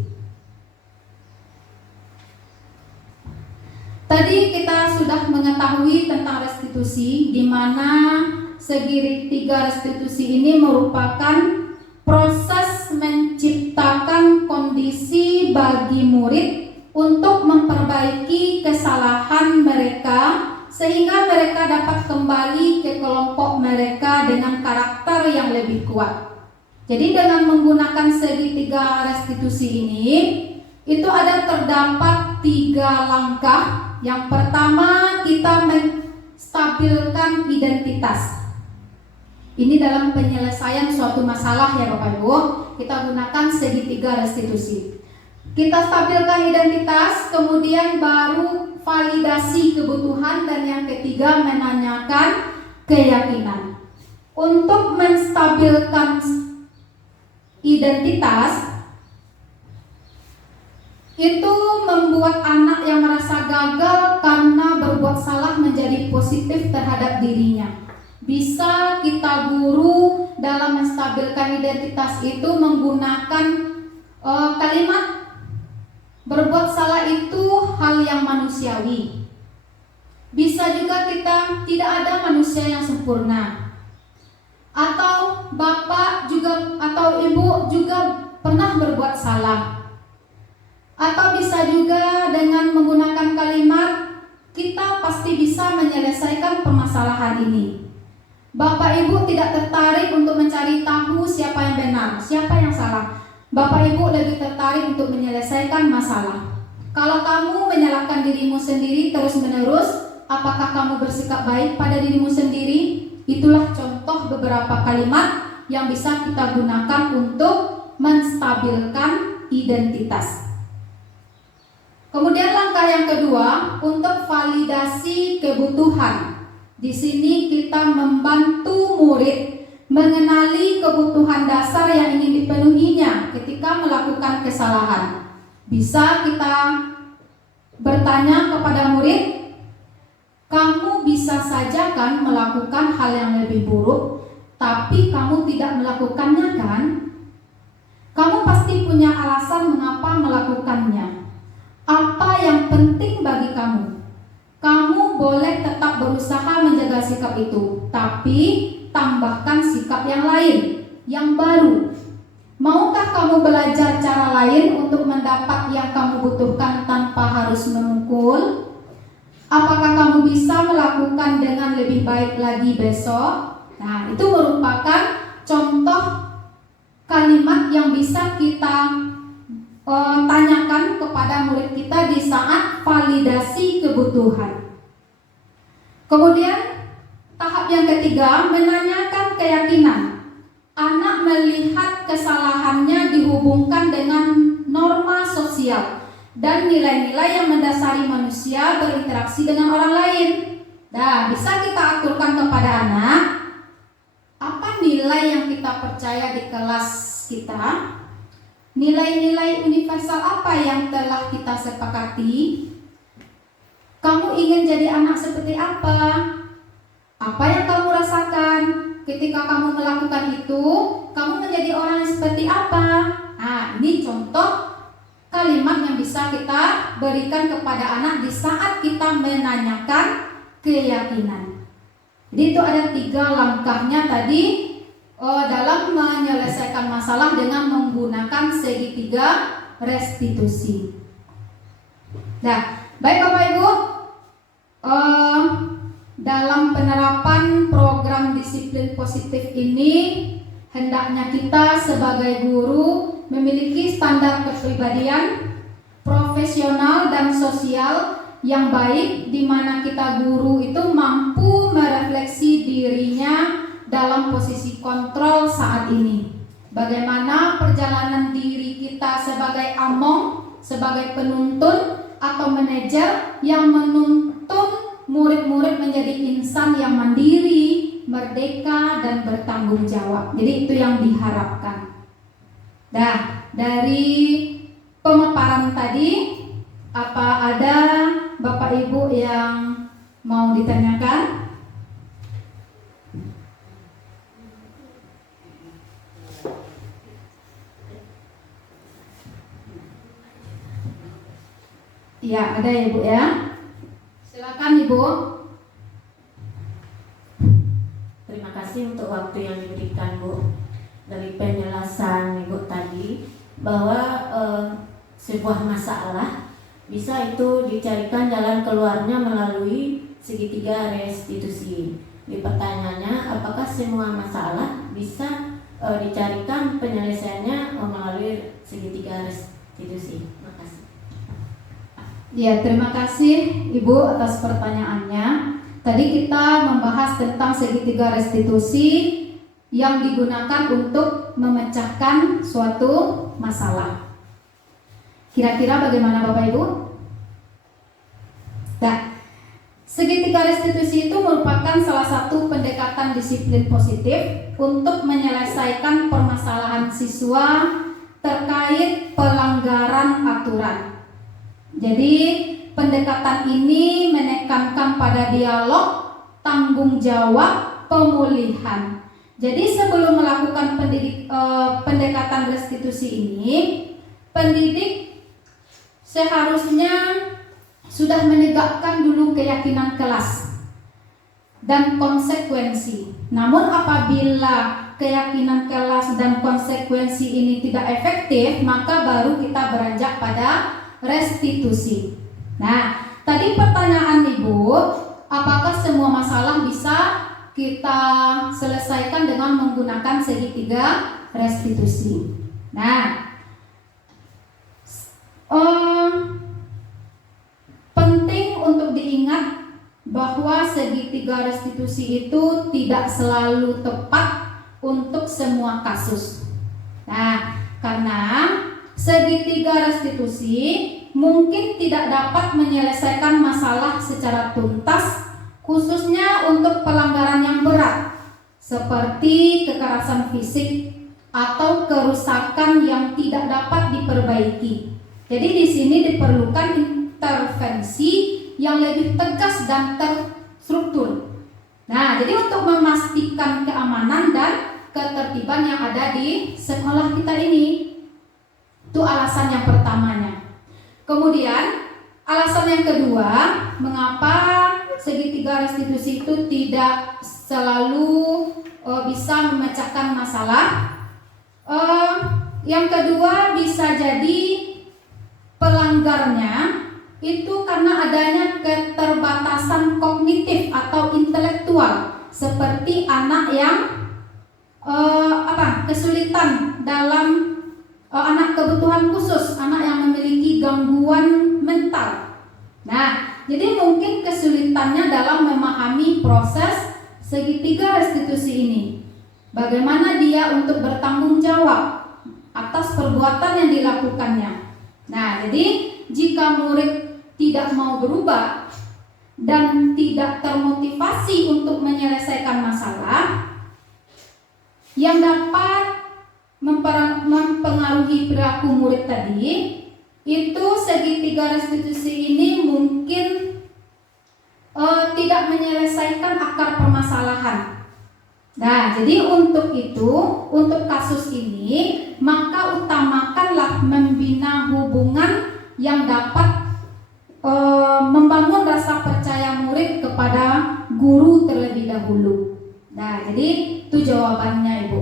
Tadi kita sudah mengetahui tentang restitusi, di mana segitiga restitusi ini merupakan proses menciptakan kondisi bagi murid untuk memperbaiki kesalahan mereka sehingga mereka dapat kembali ke kelompok mereka dengan karakter yang lebih kuat. Jadi dengan menggunakan segitiga restitusi ini, itu ada terdapat 3 langkah. Yang pertama, kita menstabilkan identitas. Ini dalam penyelesaian suatu masalah ya Bapak Ibu, kita gunakan segitiga restitusi. Kita stabilkan identitas, kemudian baru validasi kebutuhan, dan yang ketiga menanyakan keyakinan. Untuk menstabilkan identitas itu membuat anak yang merasa gagal karena berbuat salah menjadi positif terhadap dirinya. Bisa kita guru dalam menstabilkan identitas itu menggunakan kalimat berbuat salah itu hal yang manusiawi. Bisa juga kita tidak ada manusia yang sempurna. Atau bapak juga atau ibu juga pernah berbuat salah. Atau bisa juga dengan menggunakan kalimat kita pasti bisa menyelesaikan permasalahan permasalahan ini. Bapak Ibu tidak tertarik untuk mencari tahu siapa yang benar, siapa yang salah. Bapak Ibu lebih tertarik untuk menyelesaikan masalah. Kalau kamu menyalahkan dirimu sendiri terus-menerus, apakah kamu bersikap baik pada dirimu sendiri? Itulah contoh beberapa kalimat yang bisa kita gunakan untuk menstabilkan identitas. Kemudian langkah yang kedua, untuk validasi kebutuhan. Di sini kita membantu murid mengenali kebutuhan dasar yang ingin dipenuhinya ketika melakukan kesalahan. Bisa kita bertanya kepada murid, kamu bisa saja kan melakukan hal yang lebih buruk, tapi kamu tidak melakukannya kan? Kamu pasti punya alasan mengapa melakukannya. Apa yang penting bagi kamu? Kamu boleh tetap berusaha menjaga sikap itu, tapi tambahkan sikap yang lain, yang baru. Maukah kamu belajar cara lain untuk mendapat yang kamu butuhkan tanpa harus memukul? Apakah kamu bisa melakukan dengan lebih baik lagi besok? Nah, itu merupakan contoh kalimat yang bisa kita tanyakan kepada murid kita di saat validasi kebutuhan. Kemudian tahap yang ketiga, menanyakan keyakinan. Anak melihat kesalahannya dihubungkan dengan norma sosial dan nilai-nilai yang mendasari manusia berinteraksi dengan orang lain. Nah, bisa kita aturkan kepada anak, apa nilai yang kita percaya di kelas kita? Nilai-nilai universal apa yang telah kita sepakati? Kamu ingin jadi anak seperti apa? Apa yang kamu rasakan ketika kamu melakukan itu? Kamu menjadi orang yang seperti apa? Nah, ini contoh kalimat yang bisa kita berikan kepada anak di saat kita menanyakan keyakinan. Jadi itu ada 3 langkahnya tadi dalam menyelesaikan masalah dengan menggunakan segitiga restitusi. Nah, baik Bapak Ibu, dalam penerapan program disiplin positif ini, hendaknya kita sebagai guru memiliki standar kepribadian, profesional dan sosial yang baik, di mana kita guru itu mampu merefleksi dirinya dalam posisi kontrol saat ini. Bagaimana perjalanan diri kita sebagai among, sebagai penuntun atau manajer yang menuntun murid-murid menjadi insan yang mandiri, merdeka dan bertanggung jawab. Jadi itu yang diharapkan. Nah, dari pemaparan tadi, apa ada Bapak Ibu yang mau ditanyakan? Ya, ada ya Ibu ya. Silakan Ibu. Terima kasih untuk waktu yang diberikan Bu. Dari penjelasan Ibu tadi bahwa sebuah masalah bisa itu dicarikan jalan keluarnya melalui segitiga restitusi. Di pertanyaannya, apakah semua masalah bisa dicarikan penyelesaiannya melalui segitiga restitusi? Terima kasih. Ya, terima kasih Ibu atas pertanyaannya. Tadi kita membahas tentang segitiga restitusi yang digunakan untuk memecahkan suatu masalah. Kira-kira bagaimana Bapak Ibu? Nah, segitiga restitusi itu merupakan salah satu pendekatan disiplin positif untuk menyelesaikan permasalahan siswa terkait pelanggaran aturan. Jadi pendekatan ini menekankan pada dialog, tanggung jawab, pemulihan. Jadi sebelum melakukan pendekatan restitusi ini, pendidik seharusnya sudah menegakkan dulu keyakinan kelas dan konsekuensi. Namun apabila keyakinan kelas dan konsekuensi ini tidak efektif, maka baru kita beranjak pada restitusi. Nah, tadi pertanyaan Ibu, apakah semua masalah bisa dengan menggunakan segitiga restitusi. Nah, penting untuk diingat bahwa segitiga restitusi itu tidak selalu tepat untuk semua kasus. Nah, karena segitiga restitusi mungkin tidak dapat menyelesaikan masalah secara tuntas, khususnya untuk pelanggaran yang berat seperti kekerasan fisik atau kerusakan yang tidak dapat diperbaiki. Jadi di sini diperlukan intervensi yang lebih tegas dan terstruktur. Nah, jadi untuk memastikan keamanan dan ketertiban yang ada di sekolah kita ini, itu alasan yang pertamanya. Kemudian alasan yang kedua, mengapa segitiga restitusi itu tidak selalu bisa memecahkan masalah. Yang kedua, bisa jadi pelanggarnya itu karena adanya keterbatasan kognitif atau intelektual, seperti anak yang kesulitan dalam anak kebutuhan khusus, anak yang memiliki gangguan mental. Nah, jadi mungkin kesulitannya dalam memahami proses segitiga restitusi ini. Bagaimana dia untuk bertanggung jawab atas perbuatan yang dilakukannya. Nah, jadi jika murid tidak mau berubah dan tidak termotivasi untuk menyelesaikan masalah, yang dapat mempengaruhi perilaku murid tadi, itu segitiga restitusi ini mungkin tidak menyelesaikan akar permasalahan. Nah, jadi untuk itu, untuk kasus ini, maka utamakanlah membina hubungan yang dapat membangun rasa percaya murid kepada guru terlebih dahulu. Nah, jadi itu jawabannya, Ibu.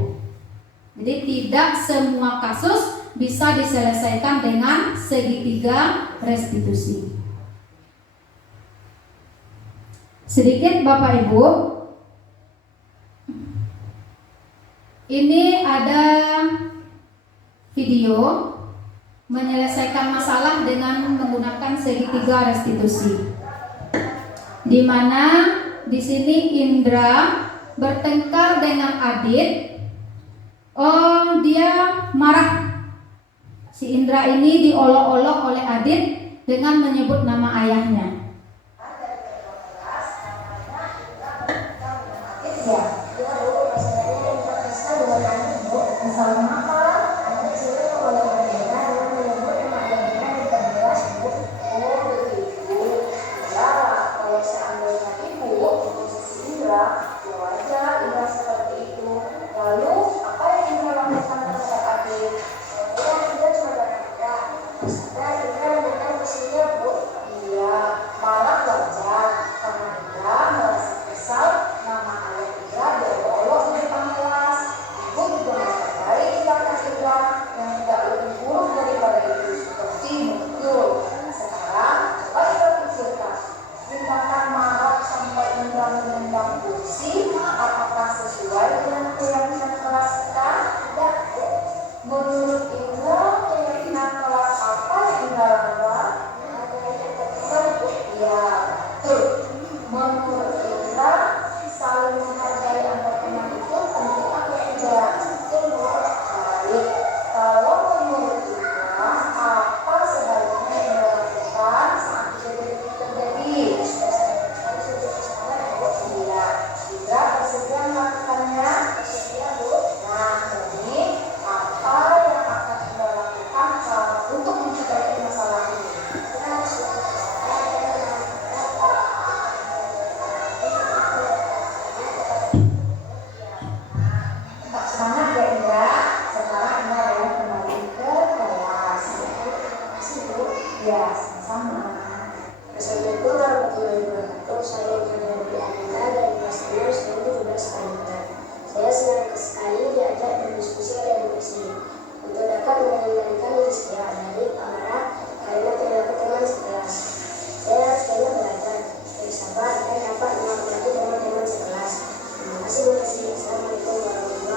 Jadi tidak semua kasus bisa diselesaikan dengan segitiga restitusi. Sedikit Bapak Ibu, ini ada video menyelesaikan masalah dengan menggunakan segitiga restitusi, di mana di sini Indra bertengkar dengan Adit. Dia marah. Si Indra ini diolok-olok oleh Adit dengan menyebut nama ayahnya. Terima kasih. Assalamualaikum warahmatullahi wabarakatuh.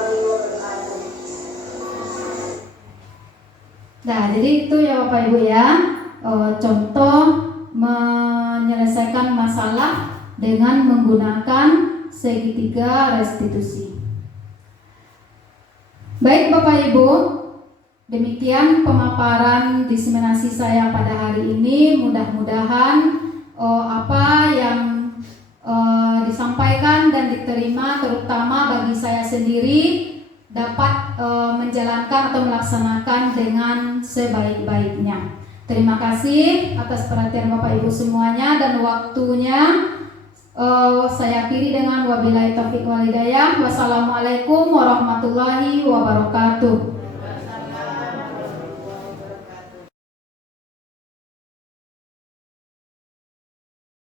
jadi itu ya Bapak Ibu ya, contoh menyelesaikan masalah dengan menggunakan segitiga restitusi. Baik Bapak Ibu, demikian pemaparan diseminasi saya pada hari ini. Mudah-mudahan apa yang disampaikan dan diterima terutama bagi saya sendiri dapat menjalankan atau melaksanakan dengan sebaik-baiknya. Terima kasih atas perhatian Bapak Ibu semuanya dan waktunya. Saya akhiri dengan wabillahi taufiq wal hidayah. Wassalamualaikum warahmatullahi wabarakatuh.